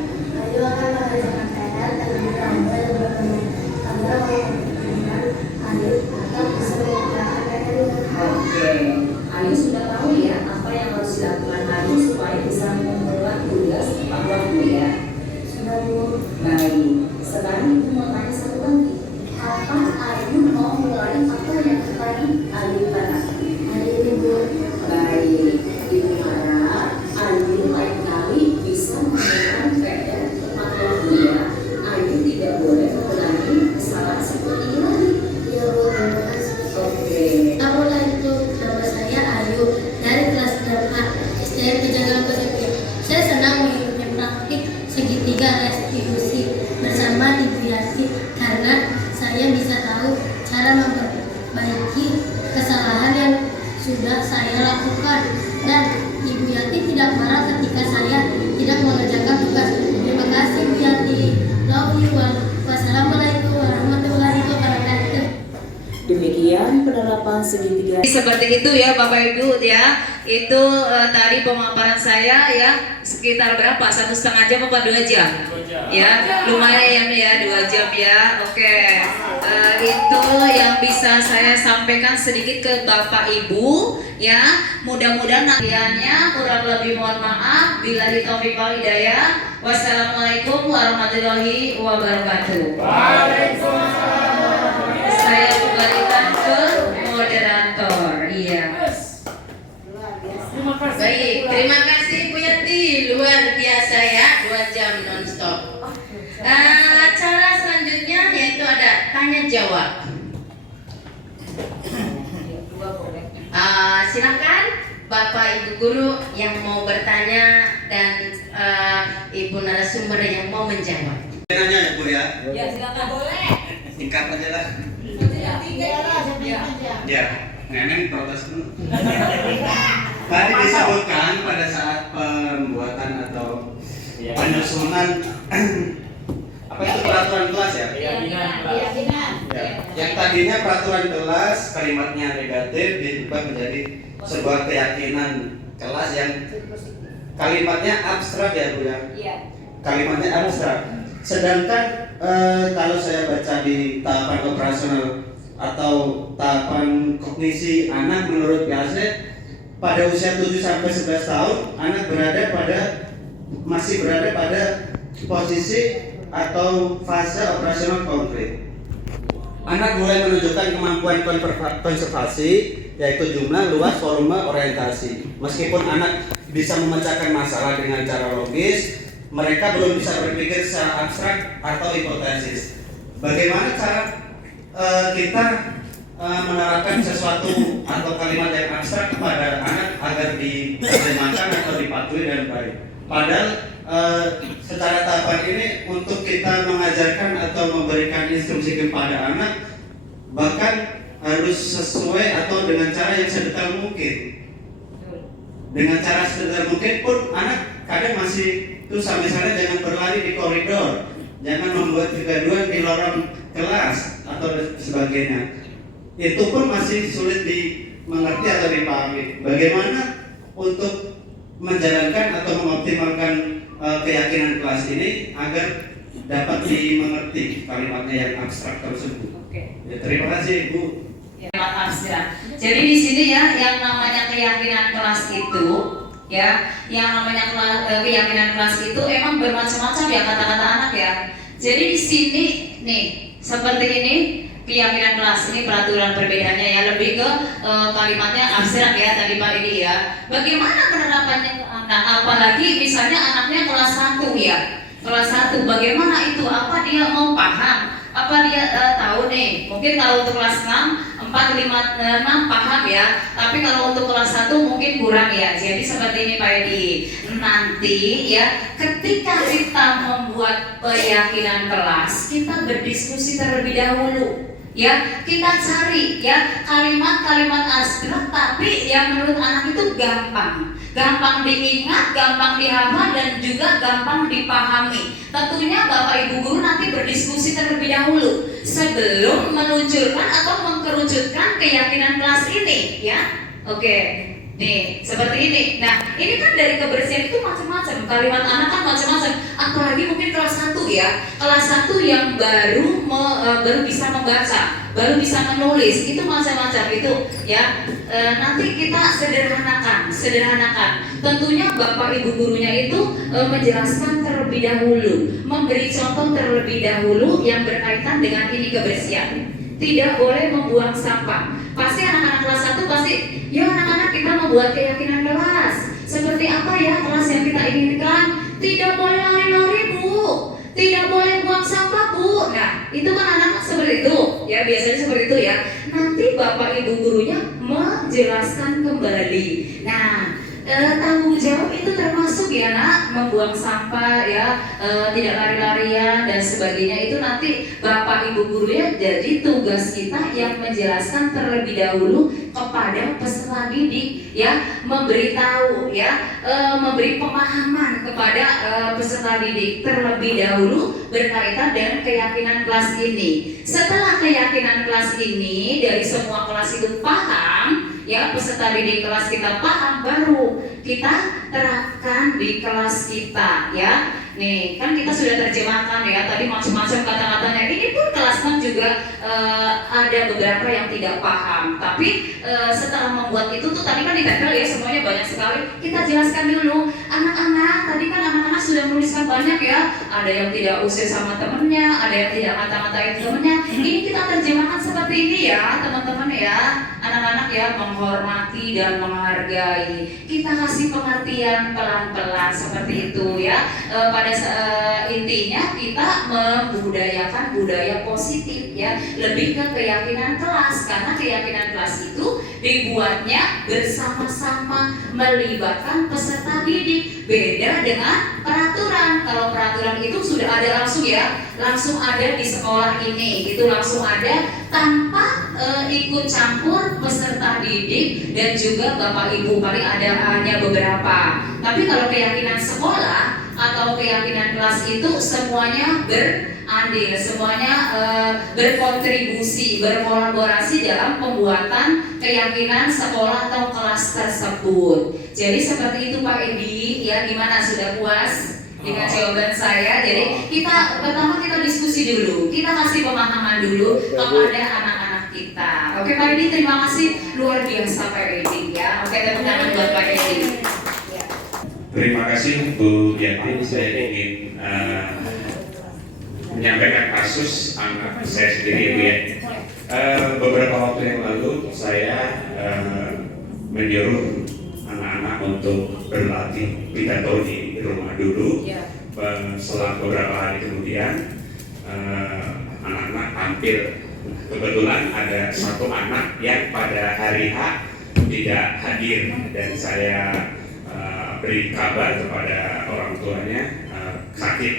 Oke, Ayu sudah tahu ya apa yang harus dilakukan Ayu supaya bisa mengumpulkan tugas tepat waktu ya. Baik, sekarang Ibu mau tanya satu lagi. Apa Ayu mau mulai apa yang tadi Ayu katakan? Baik, Ibu harap Ayu lain kali bisa mengumpulkan PR tepat waktu ya. Ayu tidak boleh mengulangi kesalahan seperti ini lagi. Oke. Nama saya Ayu. saya lakukan. Dan Ibu Yati tidak marah ketika saya tidak mengerjakan tugas. Terima kasih Bu Yati. Love you. Wassalamualaikum warahmatullahi wabarakatuh. Demikian penerapan segitiga. Seperti itu ya Bapak Ibu ya. Itu tadi pemaparan saya ya, sekitar berapa? 1,5 jam apa 2 jam? 2 jam. Ya, lumayan ya 2 jam ya. Oke. Itu yang bisa saya sampaikan sedikit ke Bapak Ibu ya. Mudah-mudahan nantiannya kurang lebih mohon maaf. Billahi taufiq wal hidayah. Wassalamualaikum warahmatullahi wabarakatuh. Saya kembalikan ke moderator. Iya. Baik, terima kasih Bu Yati, luar biasa ya, 2 jam nonstop. Acara selanjutnya yaitu ada tanya jawab. Silakan Bapak Ibu guru yang mau bertanya dan Ibu narasumber yang mau menjawab. Nanya ya Bu ya? Ya silakan. Boleh. Singkat aja lah. Ya, Neneng protes dulu. Tadi disebutkan pada saat pembuatan atau penyusunan apa itu peraturan kelas ya? Keyakinan kelas. Ya. Yang tadinya peraturan kelas kalimatnya negatif diubah menjadi sebuah keyakinan kelas yang kalimatnya abstrak ya Bu ya? Iya. Kalimatnya abstrak. Sedangkan kalau saya baca di tahapan operasional atau tahapan kognisi anak menurut PASE pada usia 7 sampai 11 tahun anak masih berada pada posisi atau fase operasional konkret. Anak mulai menunjukkan kemampuan konservasi yaitu jumlah, luas, volume, orientasi. Meskipun anak bisa memecahkan masalah dengan cara logis, mereka belum bisa berpikir secara abstrak atau hipotesis. Bagaimana cara kita menerapkan sesuatu atau kalimat yang abstrak kepada anak agar diterjemahkan atau dipatuhi dengan baik? Padahal secara tahapan ini untuk kita mengajarkan atau memberikan instruksi kepada anak bahkan harus sesuai atau dengan cara yang sedetail mungkin. Dengan cara sedetail mungkin pun anak kadang masih terus misalnya jangan berlari di koridor, jangan membuat kegaduhan di lorong kelas atau sebagainya. Itu pun masih sulit dimengerti atau dipahami. Bagaimana untuk menjalankan atau mengoptimalkan keyakinan kelas ini agar dapat dimengerti kalimatnya yang abstrak tersebut. Oke. Ya, terima kasih Bu. Ya, abstrak. Jadi di sini ya yang namanya keyakinan kelas itu ya, yang namanya keyakinan kelas itu emang bermacam-macam ya kata-kata anak ya. Jadi di sini nih seperti ini keyakinan kelas ini peraturan perbedaannya ya lebih ke kalimatnya abstrak ya tadi Pak ini ya. Bagaimana penerapannya ke anak? Apalagi misalnya anaknya kelas 1 ya. Kelas 1 bagaimana itu? Apa dia mau paham? Apa dia tahu nih? Mungkin kalau untuk kelas 6 4, 5, 6 paham ya. Tapi kalau untuk kelas 1 mungkin kurang ya. Jadi seperti ini Pak Edi. Nanti ya ketika kita membuat keyakinan kelas, kita berdiskusi terlebih dahulu. Ya, kita cari ya kalimat-kalimat abstrak tapi yang menurut anak itu gampang diingat, gampang dihafal dan juga gampang dipahami. Tentunya Bapak Ibu guru nanti berdiskusi terlebih dahulu sebelum meluncurkan atau mengkerucutkan keyakinan kelas ini ya. Oke. Nih, seperti ini. Nah, ini kan dari kebersihan itu macam-macam. Kalimat anak kan macam-macam. Apalagi mungkin kelas 1 ya. Kelas 1 yang baru bisa membaca, baru bisa menulis. Itu macam-macam itu ya. Nanti kita sederhanakan. Tentunya Bapak Ibu gurunya itu menjelaskan terlebih dahulu, memberi contoh terlebih dahulu yang berkaitan dengan ini kebersihan. Tidak boleh membuang sampah. Pasti anak-anak kelas 1 pasti, ya anak-anak kita membuat keyakinan kelas. Seperti apa ya kelas yang kita inginkan? Tidak boleh lari-lari Bu, tidak boleh buang sampah Bu. Nah itu kan anak-anak seperti itu, ya biasanya seperti itu ya. Nanti Bapak Ibu gurunya menjelaskan kembali. Nah tanggung jawab itu termasuk ya nak, membuang sampah ya, tidak lari-larian dan sebagainya. Itu nanti Bapak Ibu guru ya, jadi tugas kita yang menjelaskan terlebih dahulu kepada peserta didik ya, memberitahu ya, memberi pemahaman kepada peserta didik terlebih dahulu berkaitan dengan keyakinan kelas ini. Setelah keyakinan kelas ini dari semua kelas itu paham ya, peserta didik kelas kita paham, baru kita terapkan di kelas kita ya. Nih kan kita sudah terjemahkan ya tadi macam-macam kata-katanya. Ini pun kelas 6 juga ada beberapa yang tidak paham. Tapi setelah membuat itu tuh tadi kan ditempel ya semuanya banyak sekali. Kita jelaskan dulu anak-anak. Tadi kan anak-anak sudah menuliskan banyak ya. Ada yang tidak usir sama temennya, ada yang tidak ngata-ngatain temennya. Ini kita terjemahkan seperti ini ya teman-teman ya. Anak-anak ya, menghormati dan menghargai. Kita kasih pengertian pelan-pelan seperti itu ya. Pada intinya kita membudayakan budaya positif ya, lebih ke keyakinan kelas, karena keyakinan kelas itu dibuatnya bersama-sama melibatkan peserta didik. Beda dengan peraturan. Kalau peraturan itu sudah ada langsung ya, langsung ada di sekolah ini, itu langsung ada tanpa ikut campur peserta didik dan juga Bapak Ibu, paling ada hanya beberapa. Tapi kalau keyakinan sekolah atau keyakinan kelas itu semuanya berandil, semuanya berkontribusi, berkolaborasi dalam pembuatan keyakinan sekolah atau kelas tersebut. Jadi seperti itu Pak Edi ya, gimana, sudah puas dengan jawaban saya? Jadi kita pertama kita diskusi dulu, kita kasih pemahaman dulu kepada anak-anak kita. Oke Pak Edi, terima kasih luar biasa Pak Edi ya. Oke, tepuk tangan buat Pak Edi. Terima kasih Bu Yanti. Saya ingin menyampaikan kasus anak saya sendiri Bu ya. Beberapa waktu yang lalu saya menyuruh anak-anak untuk berlatih pidato di rumah dulu. Setelah beberapa hari kemudian anak-anak tampil. Kebetulan ada satu anak yang pada hari H tidak hadir dan saya beri kabar kepada orang tuanya sakit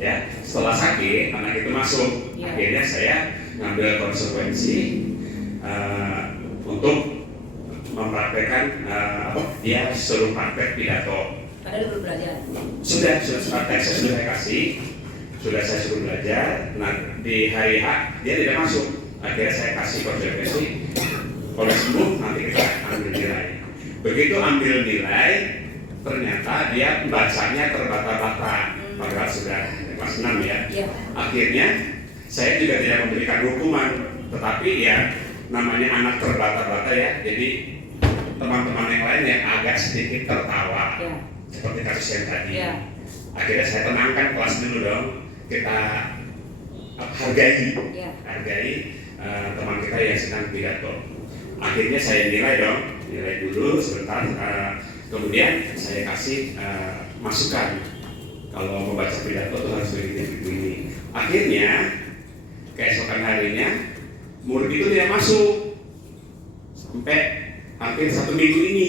ya. Setelah sakit anak itu masuk, akhirnya saya ngambil konsekuensi untuk mempraktekkan dia suruh praktek pidato. Padahal belum belajar. Sudah praktek, saya kasih, sudah saya suruh belajar. Nah di hari H dia tidak masuk, akhirnya saya kasih konsekuensi, kalau sembuh nanti kita ambil nilai. Begitu ambil nilai, ternyata dia bacanya terbata-bata, padahal sudah kelas 6 ya. Akhirnya saya juga tidak memberikan hukuman, tetapi ya namanya anak terbata-bata ya, jadi teman-teman yang lain yang agak sedikit tertawa seperti kasus yang tadi. Akhirnya saya tenangkan kelas dulu dong, kita hargai teman kita yang sedang pidato. Akhirnya saya nilai dulu sebentar. Kemudian saya kasih masukan kalau membaca pidato itu harus begini. Akhirnya keesokan harinya murid itu tidak masuk sampai hampir 1 minggu ini.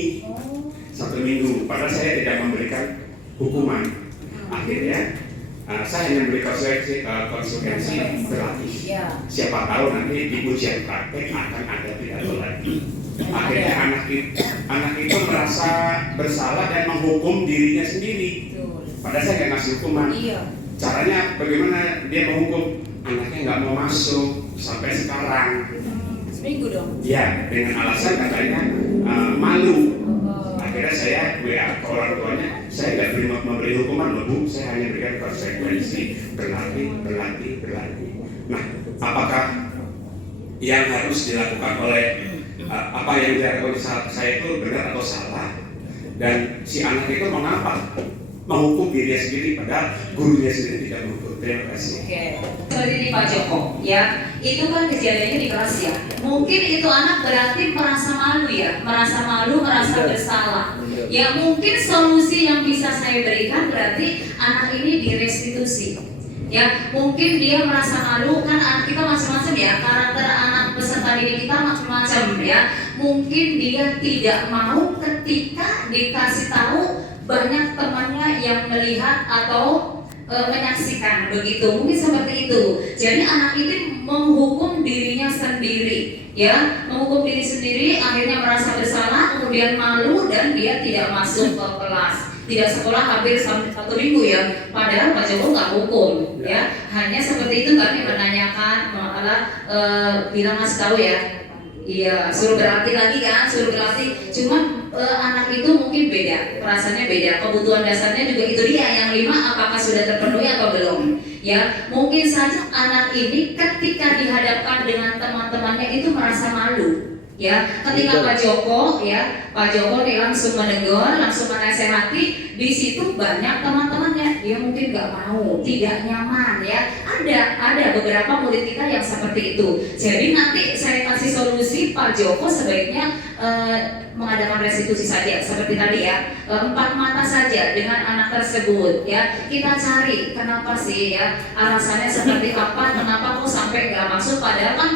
1 minggu. Padahal saya tidak memberikan hukuman. Akhirnya saya hanya memberi konsekuensi berlatih. Siapa tahu nanti di ujian praktek akan ada pidato lagi. Akhirnya anak itu merasa bersalah dan menghukum dirinya sendiri. Padahal saya nggak ngasih hukuman. Caranya bagaimana dia menghukum? Anaknya nggak mau masuk sampai sekarang. Seminggu dong. Ya, dengan alasan katanya malu. Akhirnya saya WA ke orang tuanya, saya nggak memberi hukuman loh Bu, saya hanya berikan konsekuensi berlatih. Nah, apakah yang harus dilakukan oleh apa yang dilakukan saya itu benar atau salah? Dan si anak itu mengapa menghukum dirinya sendiri padahal gurunya sendiri tidak menghukum? Terima kasih. Oke, seperti ini Pak Joko ya, itu kan kejadiannya di kelas ya. Mungkin itu anak berarti merasa malu ya, merasa bersalah. Ya mungkin solusi yang bisa saya berikan berarti anak ini direstitusi. Ya, mungkin dia merasa malu, kan anak kita macam-macam ya, karakter anak peserta didik kita macam-macam ya. Mungkin dia tidak mau ketika dikasih tahu banyak temannya yang melihat atau menyaksikan begitu, mungkin seperti itu. Jadi anak itu menghukum dirinya sendiri, ya, menghukum diri sendiri, akhirnya merasa bersalah, kemudian malu dan dia tidak masuk ke kelas, tidak sekolah hampir 1 minggu ya. Padahal Pak Joko nggak hukum, ya, hanya seperti itu. Kami menanyakan, malah bilang ngasih tahu ya. Iya, suruh berlatih lagi kan, suruh berlatih. Cuman anak itu mungkin beda, perasaannya beda. Kebutuhan dasarnya juga itu dia. Yang 5 apakah sudah terpenuhi atau belum? Ya, mungkin saja anak ini ketika dihadapkan dengan teman-temannya itu merasa malu. Ya, ketika Pak Joko nih langsung menegur, langsung menasehati. Di situ banyak teman-temannya, dia mungkin nggak mau, tidak nyaman ya. Ada beberapa murid kita yang seperti itu. Jadi nanti saya kasih solusi, Pak Joko sebaiknya mengadakan restitusi saja seperti tadi ya, 4 mata saja dengan anak tersebut ya. Kita cari kenapa sih ya, alasannya seperti apa, kenapa kok sampai nggak masuk, padahal kan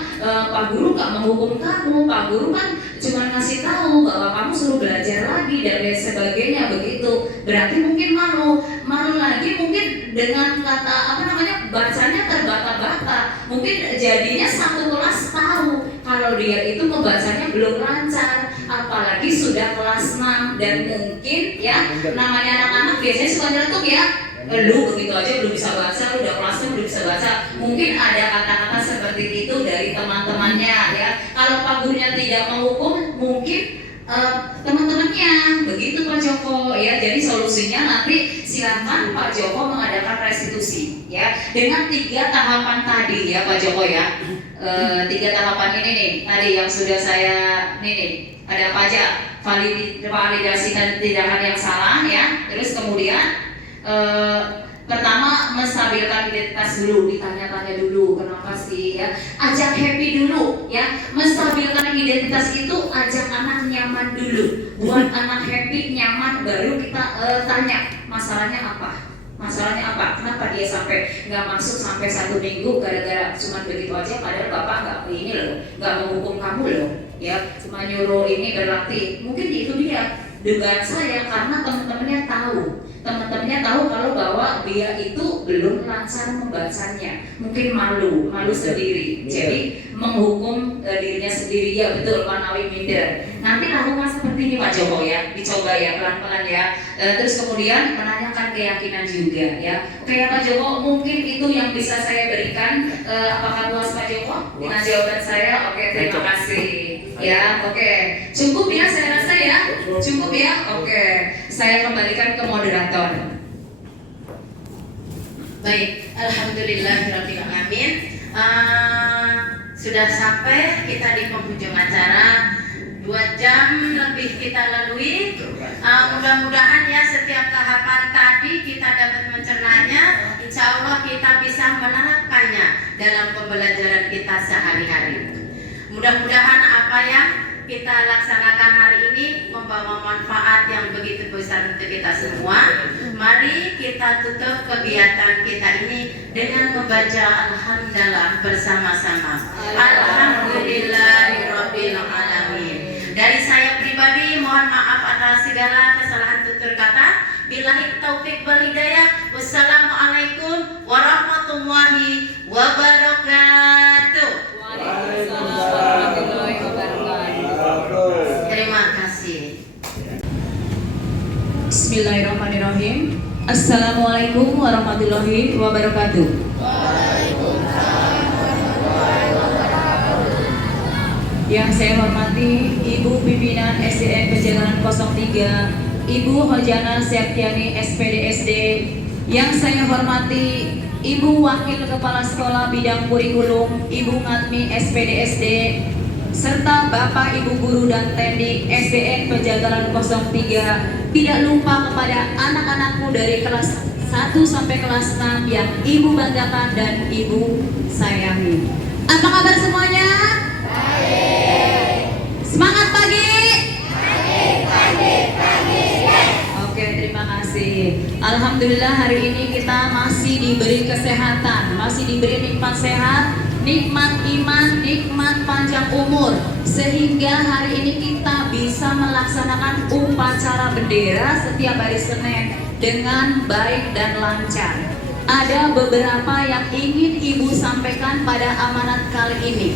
Pak Guru nggak menghukum kamu, Pak Guru kan cuma ngasih tahu bahwa kamu suruh belajar lagi dan lain sebagainya begitu. Berarti mungkin malu lagi, mungkin dengan kata bacanya terbata-bata, mungkin jadinya satu kelas tahu kalau dia itu membacanya belum lancar, apalagi sudah kelas 6 dan mungkin ya namanya anak-anak biasanya suka nyeletuk ya. Lu begitu aja belum bisa baca, lu udah kelas 6 belum bisa baca. Mungkin ada kata-kata seperti itu dari teman-temannya ya. Kalau Pak Gurunya tidak menghukum, mungkin teman-temannya begitu Pak Joko ya. Jadi solusinya nanti silakan Pak Joko mengadakan restitusi ya dengan 3 tahapan tadi ya Pak Joko ya. 3 tahapan ini nih tadi yang sudah saya nih ada apa aja, validasi dan tindakan yang salah ya. Terus kemudian pertama menstabilkan identitas dulu, ditanya-tanya dulu kenapa sih ya, ajak happy dulu ya. Menstabilkan identitas itu ajak anak nyaman dulu, buat anak happy nyaman, baru kita tanya masalahnya apa, kenapa dia sampai nggak masuk sampai 1 minggu gara-gara cuma begitu aja, padahal bapak nggak menghukum kamu loh ya, cuma nyuruh ini berlatih. Mungkin itu dia dugaan saya, karena teman-temannya tahu kalau bahwa dia itu belum lancar membacanya, mungkin malu sendiri, jadi menghukum dirinya sendiri. Ya betul, Panawi minder. Nanti lakukan seperti ini Pak Joko ya, dicoba ya pelan-pelan ya. Terus kemudian menanyakan keyakinan juga ya. Oke ya Pak Joko, mungkin itu yang bisa saya berikan. Apakah puas Pak Joko dengan jawaban saya? Oke, terima kasih ya. Oke, cukup ya, saya rasa ya, cukup ya. Oke, saya kembalikan ke moderator. Baik, alhamdulillahirabbil alamin. Sudah sampai kita di penghujung acara. 2 jam lebih kita lalui. Mudah-mudahan ya setiap tahapan tadi kita dapat mencernanya. Insya Allah kita bisa menerapkannya dalam pembelajaran kita sehari-hari. Mudah-mudahan apa yang kita laksanakan hari ini membawa manfaat yang begitu besar untuk kita semua. Mari kita tutup kegiatan kita ini dengan membaca Alhamdulillah bersama-sama. Alhamdulillahirabbil alamin. Dari saya pribadi mohon maaf atas segala kesalahan tutur kata. Billahi taufik wal hidayah. Wassalamualaikum warahmatullahi wabarakatuh. Terima kasih. Bismillahirrahmanirrahim. Assalamualaikum warahmatullahi wabarakatuh. Yang saya hormati Ibu Pimpinan SDN Pejagaan 03, Ibu Hojana Septiani SPDSD. Yang saya hormati Ibu Wakil Kepala Sekolah Bidang Kurikulum Ibu Ngatmi SPDSD, serta Bapak Ibu Guru dan Teknik SDN Pejagalan 03. Tidak lupa kepada anak-anakku dari kelas 1 sampai kelas 6 yang Ibu banggakan dan Ibu sayangi. Apa kabar semuanya? Baik. Semangat pagi? Pagi. Oke, terima kasih. Alhamdulillah hari ini kita masih diberi kesehatan, masih diberi nikmat sehat, nikmat iman, nikmat panjang umur, sehingga hari ini kita bisa melaksanakan upacara bendera setiap hari Senin dengan baik dan lancar. Ada beberapa yang ingin Ibu sampaikan pada amanat kali ini.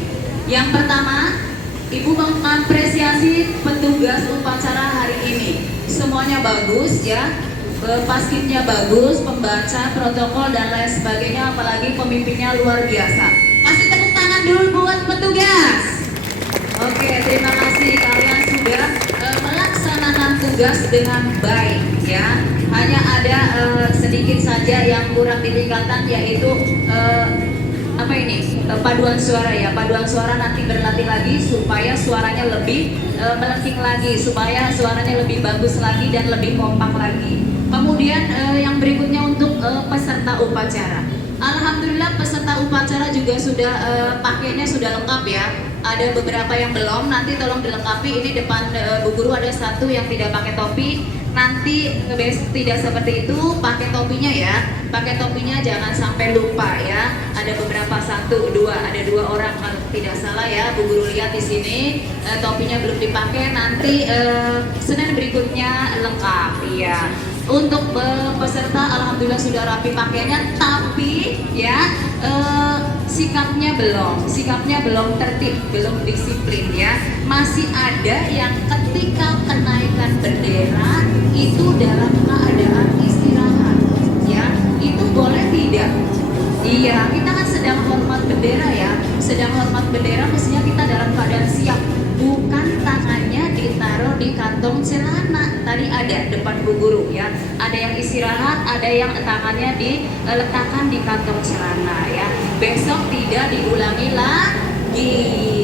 Yang pertama, Ibu mengapresiasi petugas upacara hari ini. Semuanya bagus ya, paskibnya bagus, pembaca, protokol dan lain sebagainya, apalagi pemimpinnya luar biasa. Kasih tepuk tangan dulu buat petugas. Oke, terima kasih kalian sudah melaksanakan tugas dengan baik ya. Hanya ada sedikit saja yang kurang ditingkatkan, yaitu paduan suara ya. Paduan suara nanti berlatih lagi supaya suaranya lebih melengking lagi, supaya suaranya lebih bagus lagi dan lebih kompak lagi. Kemudian yang berikutnya untuk peserta upacara. Alhamdulillah peserta upacara juga sudah pakainya sudah lengkap ya. Ada beberapa yang belum, nanti tolong dilengkapi. Ini depan Bu Guru ada satu yang tidak pakai topi. Nanti tidak seperti itu, pakai topinya ya. Pakai topinya jangan sampai lupa ya. Ada beberapa, ada dua orang kalau tidak salah ya. Bu Guru lihat di sini topinya belum dipakai. Nanti Senin berikutnya lengkap ya. Untuk peserta alhamdulillah sudah rapi pakaiannya, tapi ya sikapnya belum tertib, belum disiplin ya. Masih ada yang ketika kenaikan bendera itu dalam keadaan istirahat ya. Itu boleh tidak? Iya, kita kan sedang hormat bendera ya. Sedang hormat bendera mestinya kita dalam keadaan siap, bukan tangannya ditaruh di kantong celana. Tadi ada depan Bu Guru ya, ada yang istirahat, ada yang tangannya diletakkan di kantong celana ya. Besok tidak diulangi lagi.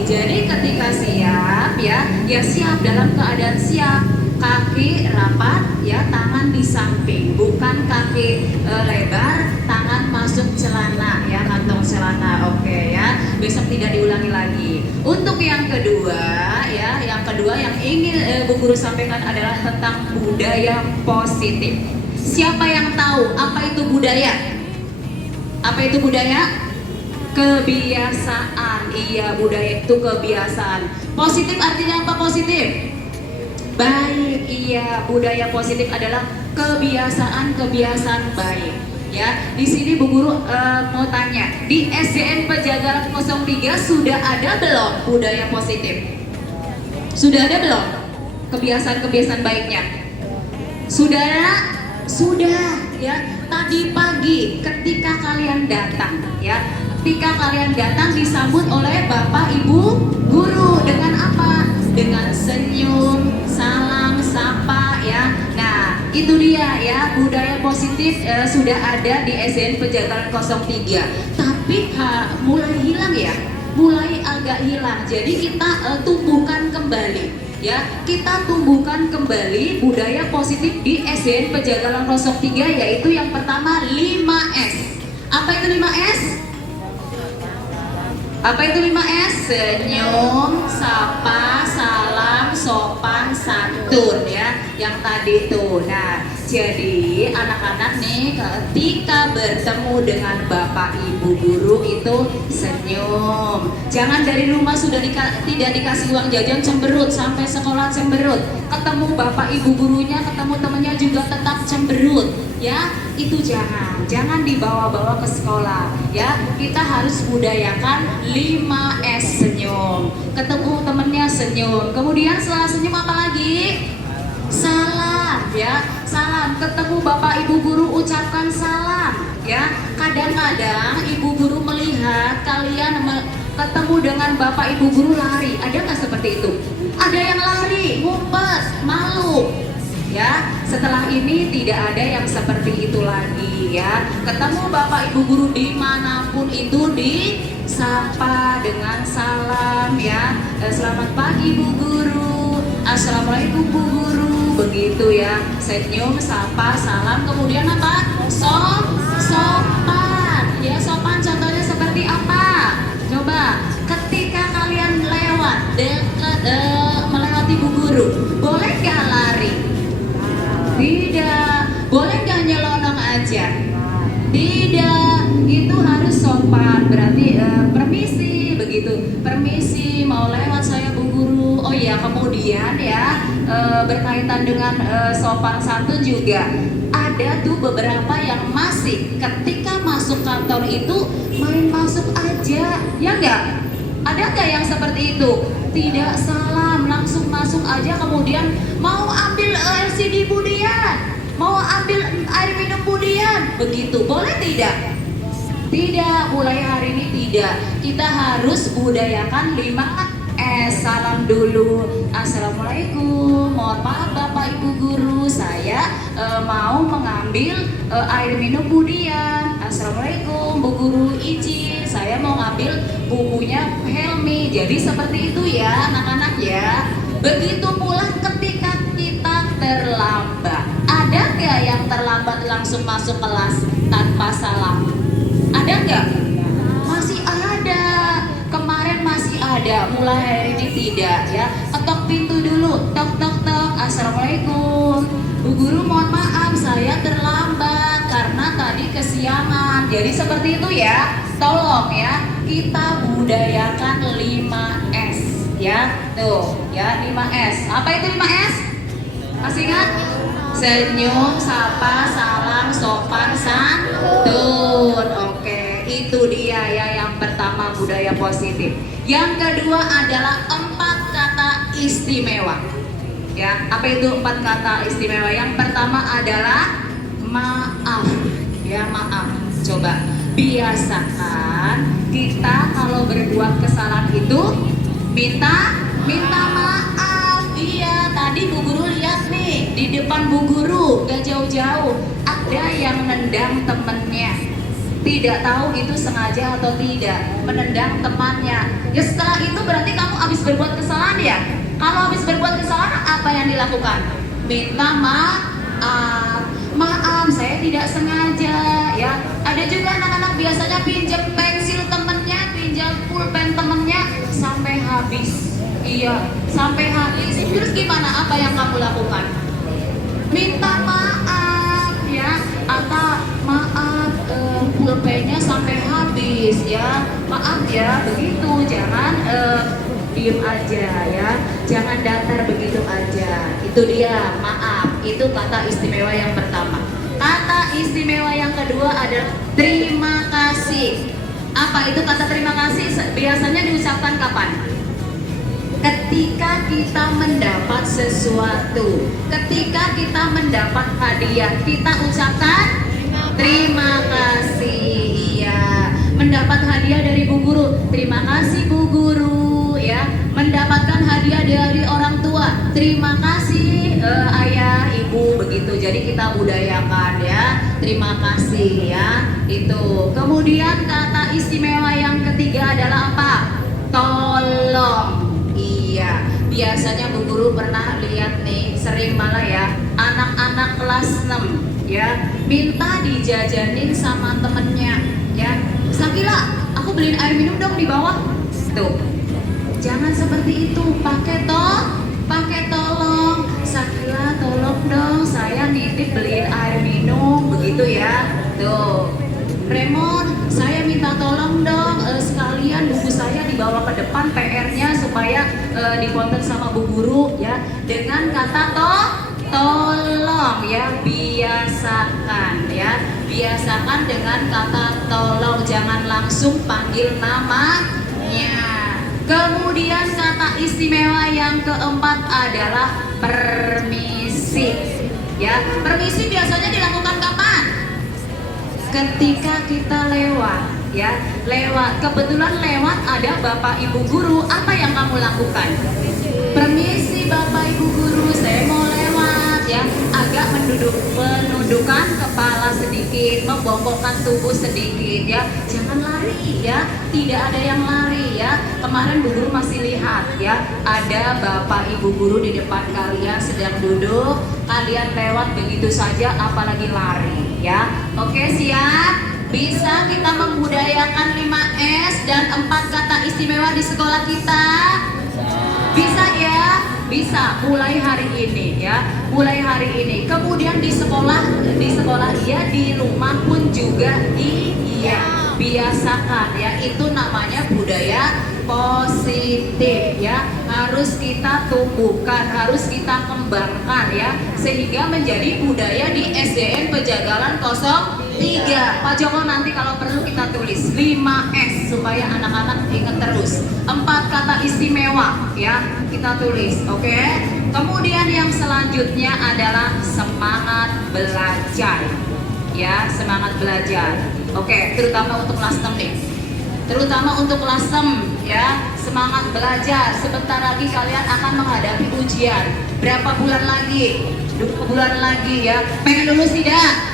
Jadi ketika siap ya siap dalam keadaan siap. Kaki rapat ya, tangan di samping, bukan kaki lebar, tangan masuk celana ya, kantong celana. Oke ya, besok tidak diulangi lagi. Untuk yang kedua ya, yang ingin Bu Guru sampaikan adalah tentang budaya positif. Siapa yang tahu apa itu budaya? Apa itu budaya? Kebiasaan. Iya, budaya itu kebiasaan. Positif artinya apa positif? Baik, iya, budaya positif adalah kebiasaan baik. Ya, di sini Bu Guru mau tanya, di SDN Pejagalan 03 sudah ada belum budaya positif? Sudah ada belum kebiasaan baiknya? Sudah ya. Tadi pagi ketika kalian datang ya, disambut oleh Bapak Ibu Guru dengan apa? Dengan senyum, salam, sapa ya. Nah, itu dia ya, budaya positif sudah ada di SDN Pejagalan 03. Tapi mulai hilang ya, mulai agak hilang. Jadi kita tumbuhkan kembali ya. Kita tumbuhkan kembali budaya positif di SDN Pejagalan 03, yaitu yang pertama 5S. Apa itu 5S? Apa itu 5S? Senyum, sapa, salam, sopan, santun ya. Yang tadi tuh. Nah, jadi anak-anak nih ketika bertemu dengan Bapak Ibu Guru itu senyum. Jangan dari rumah sudah tidak dikasih uang jajan cemberut, sampai sekolah cemberut. Ketemu Bapak Ibu Gurunya, ketemu temannya juga tetap cemberut. Ya, itu jangan dibawa-bawa ke sekolah ya. Kita harus budayakan 5S, senyum. Ketemu temennya senyum. Kemudian setelah senyum apa lagi? Salam ya. Salam. Ketemu Bapak Ibu Guru ucapkan salam ya. Kadang-kadang Ibu Guru melihat kalian ketemu dengan Bapak Ibu Guru lari. Ada nggak seperti itu? Ada yang lari, ngumpet, malu. Ya, setelah ini tidak ada yang seperti itu lagi ya. Ketemu Bapak Ibu Guru dimanapun itu disapa dengan salam ya. Selamat pagi Bu Guru, Assalamualaikum Bu Guru, begitu ya. Senyum, sapa, salam, kemudian apa? Sopan ya. Sopan contohnya seperti apa? Coba, ketika kalian lewat melewati Bu Guru, boleh nggak lari? Tidak. Boleh nggak aja. Tidak, itu harus sopan. Berarti permisi begitu. Permisi, mau lewat saya Bu Guru. Oh iya, kemudian ya berkaitan dengan sopan santun juga. Ada tuh beberapa yang masih ketika masuk kantor itu main masuk aja, ya enggak? Ada nggak yang seperti itu? Tidak salam, langsung masuk aja, kemudian mau ambil LCD Budian, mau ambil air minum Budian, begitu boleh tidak? Tidak, mulai hari ini tidak. Kita harus budayakan 5S. Salam dulu. Assalamualaikum. Mohon maaf Bapak Ibu Guru, saya mau mengambil air minum Budian. Assalamualaikum Bu Guru, izin. Saya mau ngambil bukunya Helmi. Jadi seperti itu ya anak-anak ya. Begitu pula ketika kita terlambat. Ada nggak yang terlambat langsung masuk kelas tanpa salam? Ada nggak? Masih ada. Kemarin masih ada. Mulai hari ini tidak ya. Ketok pintu dulu. Tok tok tok. Assalamualaikum. Bu Guru mohon maaf saya terlambat karena tadi kesiangan. Jadi seperti itu ya. Tolong ya kita budayakan 5S ya. Tuh ya 5S. Apa itu 5S? Masih ingat? Senyum, sapa, salam, sopan, santun. Oke, itu dia ya yang pertama, budaya positif. Yang kedua adalah 4 kata istimewa. Ya, apa itu 4 kata istimewa? Yang pertama adalah maaf. Ya, maaf. Coba biasakan kita kalau berbuat kesalahan itu minta maaf. Iya, tadi Bu Guru lihat nih di depan Bu Guru, gak jauh-jauh ada yang nendang temennya. Tidak tahu itu sengaja atau tidak, menendang temannya. Ya setelah itu berarti kamu habis berbuat kesalahan ya. Kalau habis berbuat kesalahan apa yang dilakukan? Minta maaf. Maaf, saya tidak sengaja ya. Ada juga anak-anak biasanya pinjam pensil temennya, pinjam pulpen temennya sampai habis. Iya, sampai habis. Terus gimana? Apa yang kamu lakukan? Minta maaf ya, atau maaf pulpennya sampai habis ya. Maaf ya, begitu. Jangan diem aja ya. Jangan datar begitu aja. Itu dia, maaf. Itu kata istimewa yang pertama. Kata istimewa yang kedua adalah terima kasih. Apa itu kata terima kasih? Biasanya diucapkan kapan? Ketika kita mendapat sesuatu, ketika kita mendapat hadiah, kita ucapkan terima kasih. Iya, mendapat hadiah dari Bu Guru, terima kasih Bu Guru ya. Mendapatkan hadiah dari orang tua, terima kasih ayah, ibu, begitu. Jadi kita budayakan ya, terima kasih ya. Itu. Kemudian kata istimewa yang ketiga adalah apa? Tolong. Iya, biasanya Bu Guru pernah lihat nih, sering malah ya, anak-anak kelas 6 ya, minta dijajanin sama temennya ya. Sakila, aku beliin air minum dong di bawah. Tuh, jangan seperti itu, pakai tolong. Sakila, tolong dong, saya nitip beliin air minum, begitu ya. Tuh, Remon, saya minta tolong dong sekalian buku saya dibawa ke depan PR-nya supaya dikonten sama Bu Guru ya, dengan kata tolong ya. Biasakan dengan kata tolong, jangan langsung panggil namanya. Kemudian kata istimewa yang keempat adalah permisi ya. Permisi biasanya dilakukan kapan? Ketika kita lewat ya, kebetulan lewat ada Bapak Ibu Guru, apa yang kamu lakukan? Permisi Bapak Ibu Guru, saya mau lewat ya, agak menundukkan kepala sedikit, membongkokkan tubuh sedikit ya, jangan lari ya, tidak ada yang lari ya. Kemarin Bu Guru masih lihat ya, ada Bapak Ibu Guru di depan kalian sedang duduk, kalian lewat begitu saja apalagi lari ya. Oke, siap? Bisa kita membudayakan 5S dan 4 kata istimewa di sekolah kita? Bisa ya? bisa mulai hari ini ya, mulai hari ini. Kemudian di sekolah iya, di rumah pun juga biasakan ya. Itu namanya budaya positif ya. Harus kita tumbuhkan, harus kita kembangkan ya, sehingga menjadi budaya di SDN Pejagalan 03. Pak Joko nanti kalau perlu kita tulis 5S supaya anak-anak ingat terus. 4 kata istimewa ya, kita tulis, oke? Kemudian yang selanjutnya adalah semangat belajar. Ya, semangat belajar. Oke, terutama untuk kelas 6 nih. Terutama untuk kelas 6 ya, semangat belajar. Sebentar lagi kalian akan menghadapi ujian. Berapa bulan lagi? 2 bulan lagi ya. Pengen lulus tidak?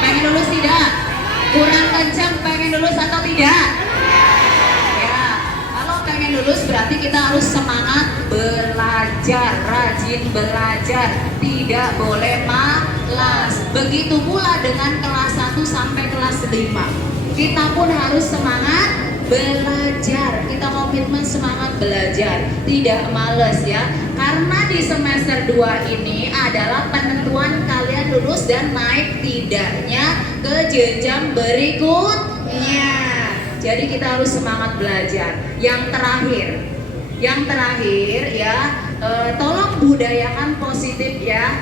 Pengen lulus tidak? Kurang kencang pengen lulus atau tidak? Ya, kalau pengen lulus berarti kita harus semangat belajar, rajin belajar, tidak boleh malas. Begitu pula dengan kelas 1 sampai kelas 5. Kita pun harus semangat belajar, kita komitmen semangat belajar, tidak males ya. Karena di semester 2 ini adalah penentuan kalian lulus dan naik tidaknya ke jenjang berikutnya. Jadi kita harus semangat belajar. Yang terakhir ya, tolong budayakan positif ya.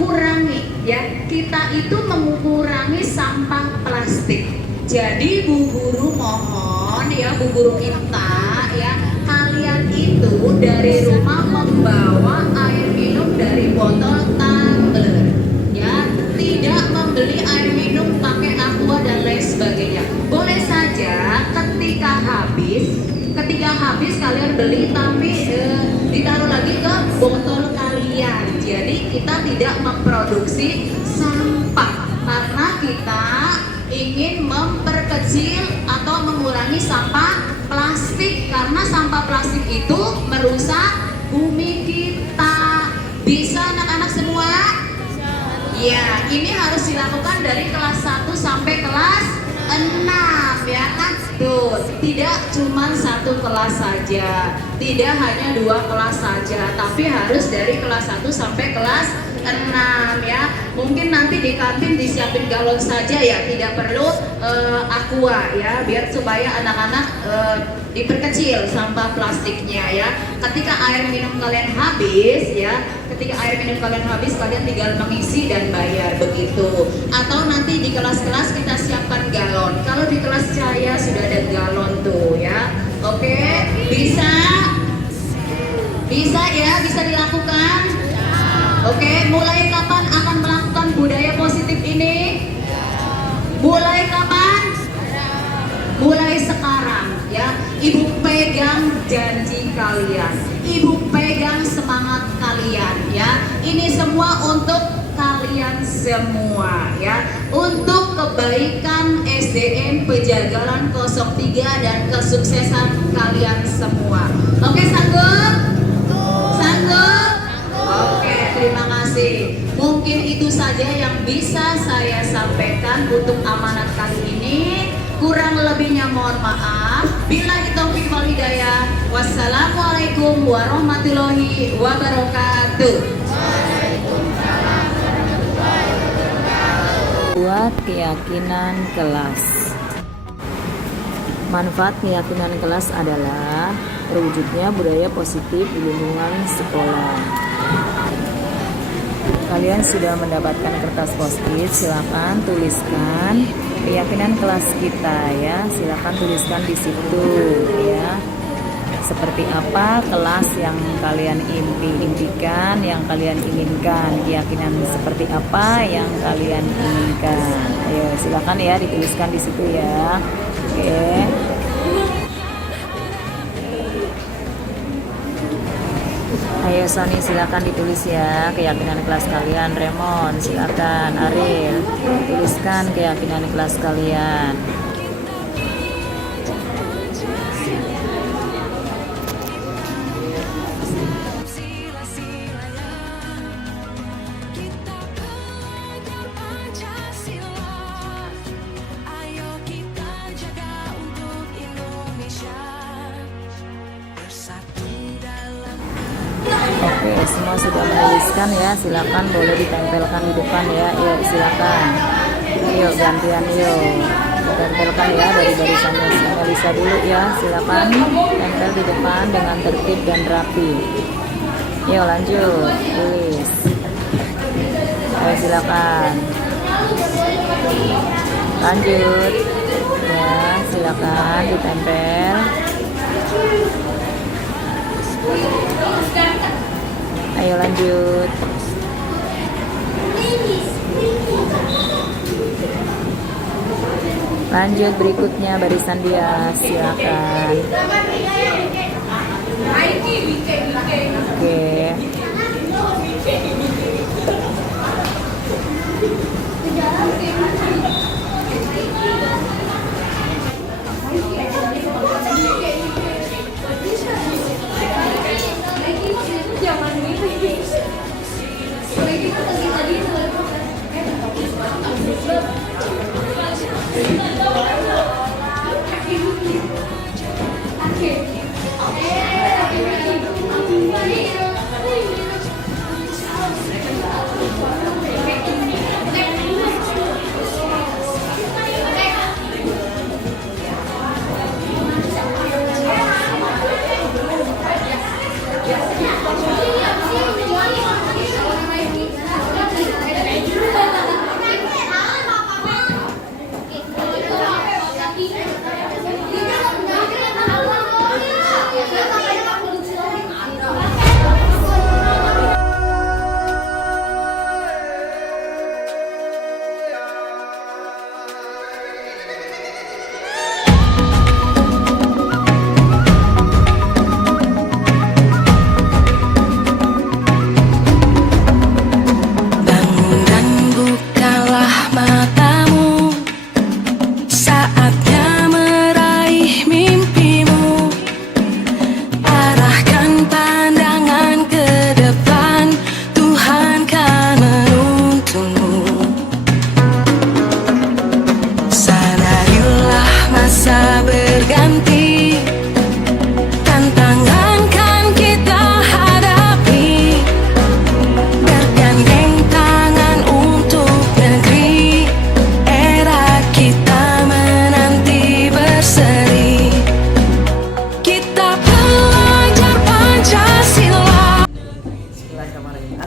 Kurangi ya, kita itu mengurangi sampah plastik. Jadi Bu Guru mohon ya, Bu Guru minta ya, kalian itu dari rumah membawa air minum dari botol tumbler ya, tidak membeli air minum pakai aqua dan lain sebagainya. Boleh saja ketika habis kalian beli, tapi ditaruh lagi ke botol kalian. Jadi kita tidak memproduksi sampah karena kita ingin memperkecil atau mengurangi sampah plastik, karena sampah plastik itu merusak bumi kita. Bisa anak-anak semua? Ya, ini harus dilakukan dari kelas 1 sampai kelas 6 ya kan? Tuh, tidak cuma 1 kelas saja, tidak hanya 2 kelas saja, tapi harus dari kelas 1 sampai kelas 6 ya. Mungkin nanti di kantin disiapin galon saja ya, tidak perlu aqua ya, biar supaya anak-anak diperkecil sampah plastiknya ya. Ketika air minum kalian habis ya, kalian tinggal mengisi dan bayar begitu. Atau nanti di kelas-kelas kita siapkan galon. Kalau di kelas saya sudah ada galon tuh ya. Oke, bisa ya, bisa dilakukan. Oke, mulai kapan akan melakukan budaya positif ini? Mulai kapan? Mulai sekarang ya. Ibu pegang janji kalian, Ibu pegang semangat kalian ya. Ini semua untuk kalian semua ya, untuk kebaikan SDN Pejagalan 03 dan kesuksesan kalian semua. Oke, sanggup? Sanggup? Oke, terima kasih. Mungkin itu saja yang bisa saya sampaikan untuk amanat kali ini. Kurang lebihnya mohon maaf. Billahi taufiq wal hidayah. Wassalamualaikum warahmatullahi wabarakatuh. Buat keyakinan kelas. Manfaat keyakinan kelas adalah terwujudnya budaya positif di lingkungan sekolah. Kalian sudah mendapatkan kertas post-it, silakan tuliskan keyakinan kelas kita ya, silakan tuliskan di situ ya. Seperti apa kelas yang kalian impikan, yang kalian inginkan, keyakinan seperti apa yang kalian inginkan. Ayo silakan ya dituliskan di situ ya. Oke. Ayo Sony silakan ditulis ya keyakinan kelas kalian. Remon silakan. Ariel tuliskan keyakinan kelas kalian. Oke, semua sudah menuliskan ya, silakan boleh ditempelkan di depan ya. Yuk silakan, yuk gantian yuk, tempelkan ya dari barisannya. Melisa dulu ya, silakan tempel di depan dengan tertib dan rapi. Yuk lanjut, tulis. Ayo silakan, lanjut ya, silakan ditempel. Ayo lanjut. Lanjut berikutnya barisan dia, silakan. Oke.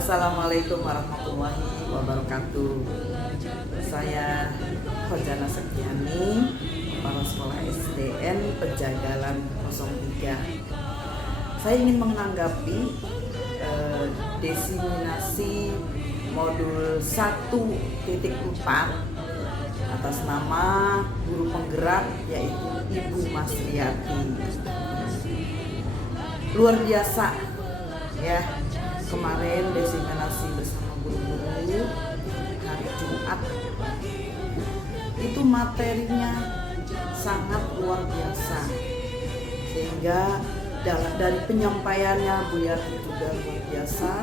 Assalamualaikum warahmatullahi wabarakatuh. Saya Hojana Septiani, Kepala Sekolah SDN Pejagalan 03. Saya ingin menanggapi desiminasi modul 1.4 atas nama guru penggerak yaitu Ibu Masriati. Luar biasa ya. Kemarin desiminasi bersama guru-guru hari Jumat itu materinya sangat luar biasa, sehingga dari penyampaiannya Bu Yati juga luar biasa,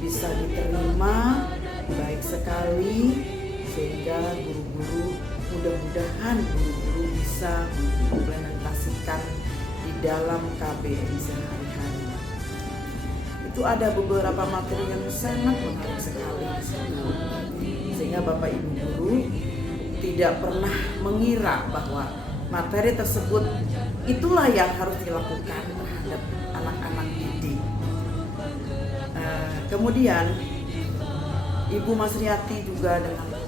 bisa diterima baik sekali, sehingga guru-guru mudah-mudahan guru-guru bisa mengimplementasikan di dalam KBM sehari-hari. Itu ada beberapa materi yang sangat menarik sekali, sehingga Bapak Ibu guru tidak pernah mengira bahwa materi tersebut itulah yang harus dilakukan terhadap anak-anak didik. Kemudian Ibu Masriati juga dengan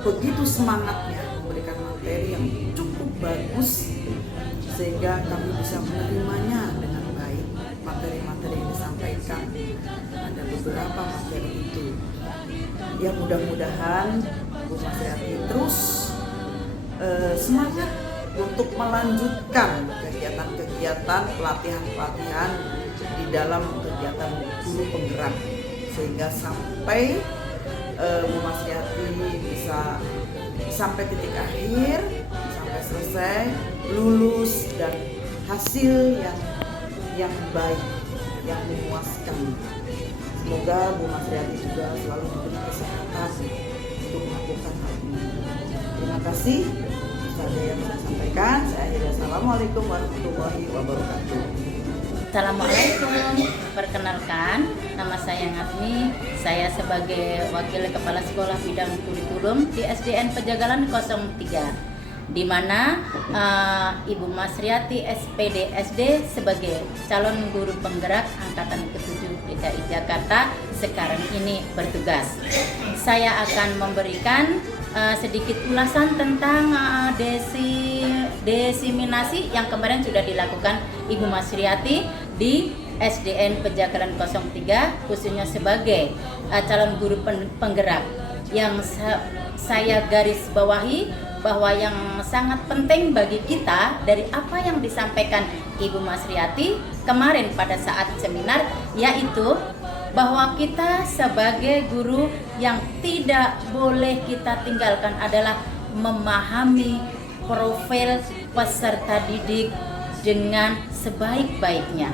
begitu semangatnya memberikan materi yang cukup bagus, sehingga kami bisa menerimanya dengan baik. Materi-materi yang disampaikan, ada beberapa materi itu ya, mudah-mudahan Bu Masriati terus semangat untuk melanjutkan kegiatan-kegiatan pelatihan-pelatihan di dalam kegiatan guru penggerak, sehingga sampai Bu Masriati bisa sampai titik akhir, sampai selesai, lulus dan hasil yang baik, yang memuaskan. Semoga Bu Masriati juga selalu diberi kesehatan untuk melakukan hal ini. Terima kasih. Saja yang saya sampaikan. Saya akhiri. Assalamualaikum warahmatullahi wabarakatuh. Assalamualaikum. Perkenalkan, nama saya Ngatmi. Saya sebagai Wakil Kepala Sekolah Bidang Kurikulum di SDN Pejagalan 03. Di mana Ibu Masriati SPD SD sebagai calon guru penggerak angkatan ke-7 DKI Jakarta sekarang ini bertugas. Saya akan memberikan sedikit ulasan tentang desiminasi yang kemarin sudah dilakukan Ibu Masriati di SDN Pejagalan 03 khususnya sebagai calon guru penggerak. Yang saya garis bawahi bahwa yang sangat penting bagi kita dari apa yang disampaikan Ibu Masriati kemarin pada saat seminar, yaitu bahwa kita sebagai guru yang tidak boleh kita tinggalkan adalah memahami profil peserta didik dengan sebaik-baiknya.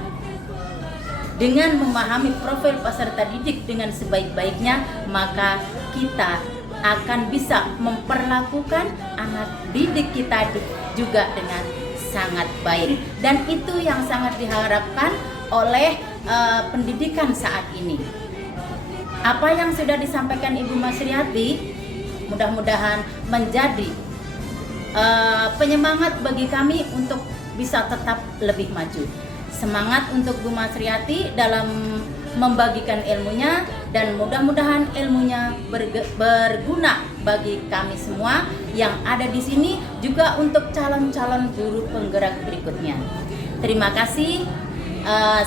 Dengan memahami profil peserta didik dengan sebaik-baiknya, maka kita akan bisa memperlakukan anak didik kita juga dengan sangat baik, dan itu yang sangat diharapkan oleh pendidikan saat ini. Apa yang sudah disampaikan Ibu Masriati mudah-mudahan menjadi penyemangat bagi kami untuk bisa tetap lebih maju. Semangat untuk Bu Masriati dalam membagikan ilmunya, dan mudah-mudahan ilmunya berguna bagi kami semua yang ada di sini, juga untuk calon-calon guru penggerak berikutnya. Terima kasih,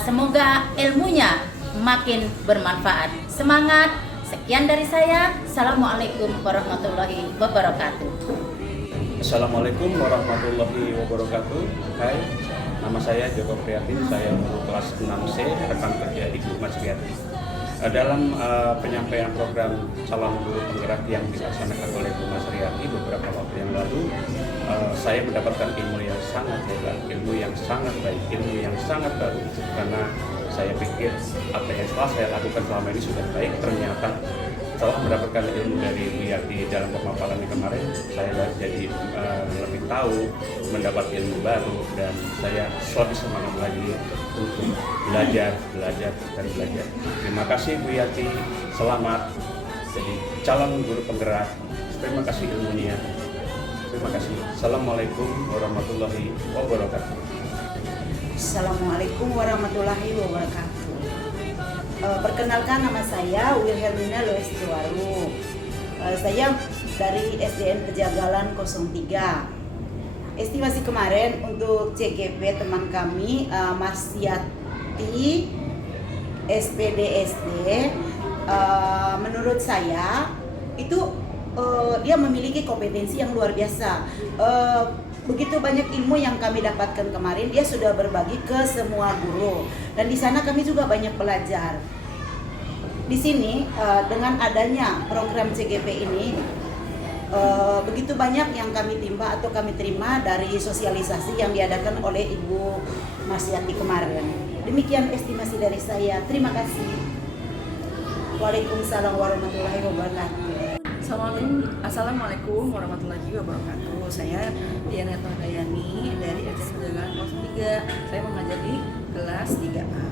semoga ilmunya makin bermanfaat. Semangat, sekian dari saya. Assalamualaikum warahmatullahi wabarakatuh. Assalamualaikum warahmatullahi wabarakatuh. Hai, nama saya Joko Prihatin, saya guru kelas 6C, rekan kerja Ibu Masriati. Dalam penyampaian program calon guru penggerak yang dilaksanakan oleh Bu Masriati beberapa waktu yang lalu, saya mendapatkan ilmu yang sangat hebat, ilmu yang sangat baik, ilmu yang sangat baru. Karena saya pikir apa yang telah saya lakukan selama ini sudah baik, ternyata setelah mendapatkan ilmu dari Bu Yati dalam pemaparan yang kemarin, saya jadi lebih tahu, mendapat ilmu baru, dan saya lebih semangat lagi untuk belajar. Terima kasih Bu Yati, selamat jadi calon guru penggerak. Terima kasih ilmunya. Terima kasih. Assalamualaikum warahmatullahi wabarakatuh. Assalamualaikum warahmatullahi wabarakatuh. Perkenalkan, nama saya Wilhelmina Loestiwaru. Saya dari SDN Pejagalan 03. Estimasi kemarin untuk CGP teman kami Masriati SPD SD, menurut saya itu dia memiliki kompetensi yang luar biasa. Begitu banyak ilmu yang kami dapatkan kemarin, dia sudah berbagi ke semua guru, dan di sana kami juga banyak belajar. Di sini dengan adanya program CGP ini, begitu banyak yang kami timba atau kami terima dari sosialisasi yang diadakan oleh Ibu Masriati kemarin. Demikian estimasi dari saya. Terima kasih. Waalaikumsalam warahmatullahi wabarakatuh. Assalamualaikum warahmatullahi wabarakatuh. Saya Diana Tondayani dari SDN Pejagalan 03. Saya mengajar di kelas 3A.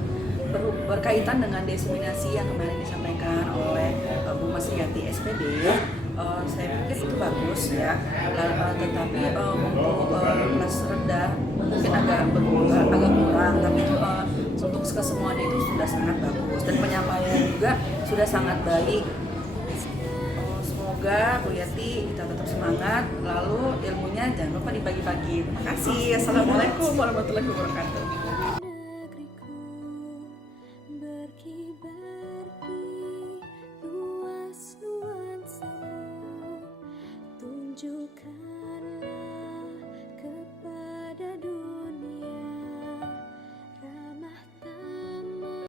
Berkaitan dengan desiminasi yang kemarin disampaikan oleh Bu Masriati SPD, saya pikir itu bagus ya. Tetapi untuk kelas rendah mungkin agak kurang, tapi itu untuk kesemuanya itu sudah sangat bagus, dan penyampaian juga sudah sangat baik. Semoga Bu Yati kita tetap semangat, lalu ilmunya jangan lupa dibagi-bagi. Terima kasih. Assalamualaikum warahmatullahi wabarakatuh. Berkibar di luas nuansamu, tunjukkan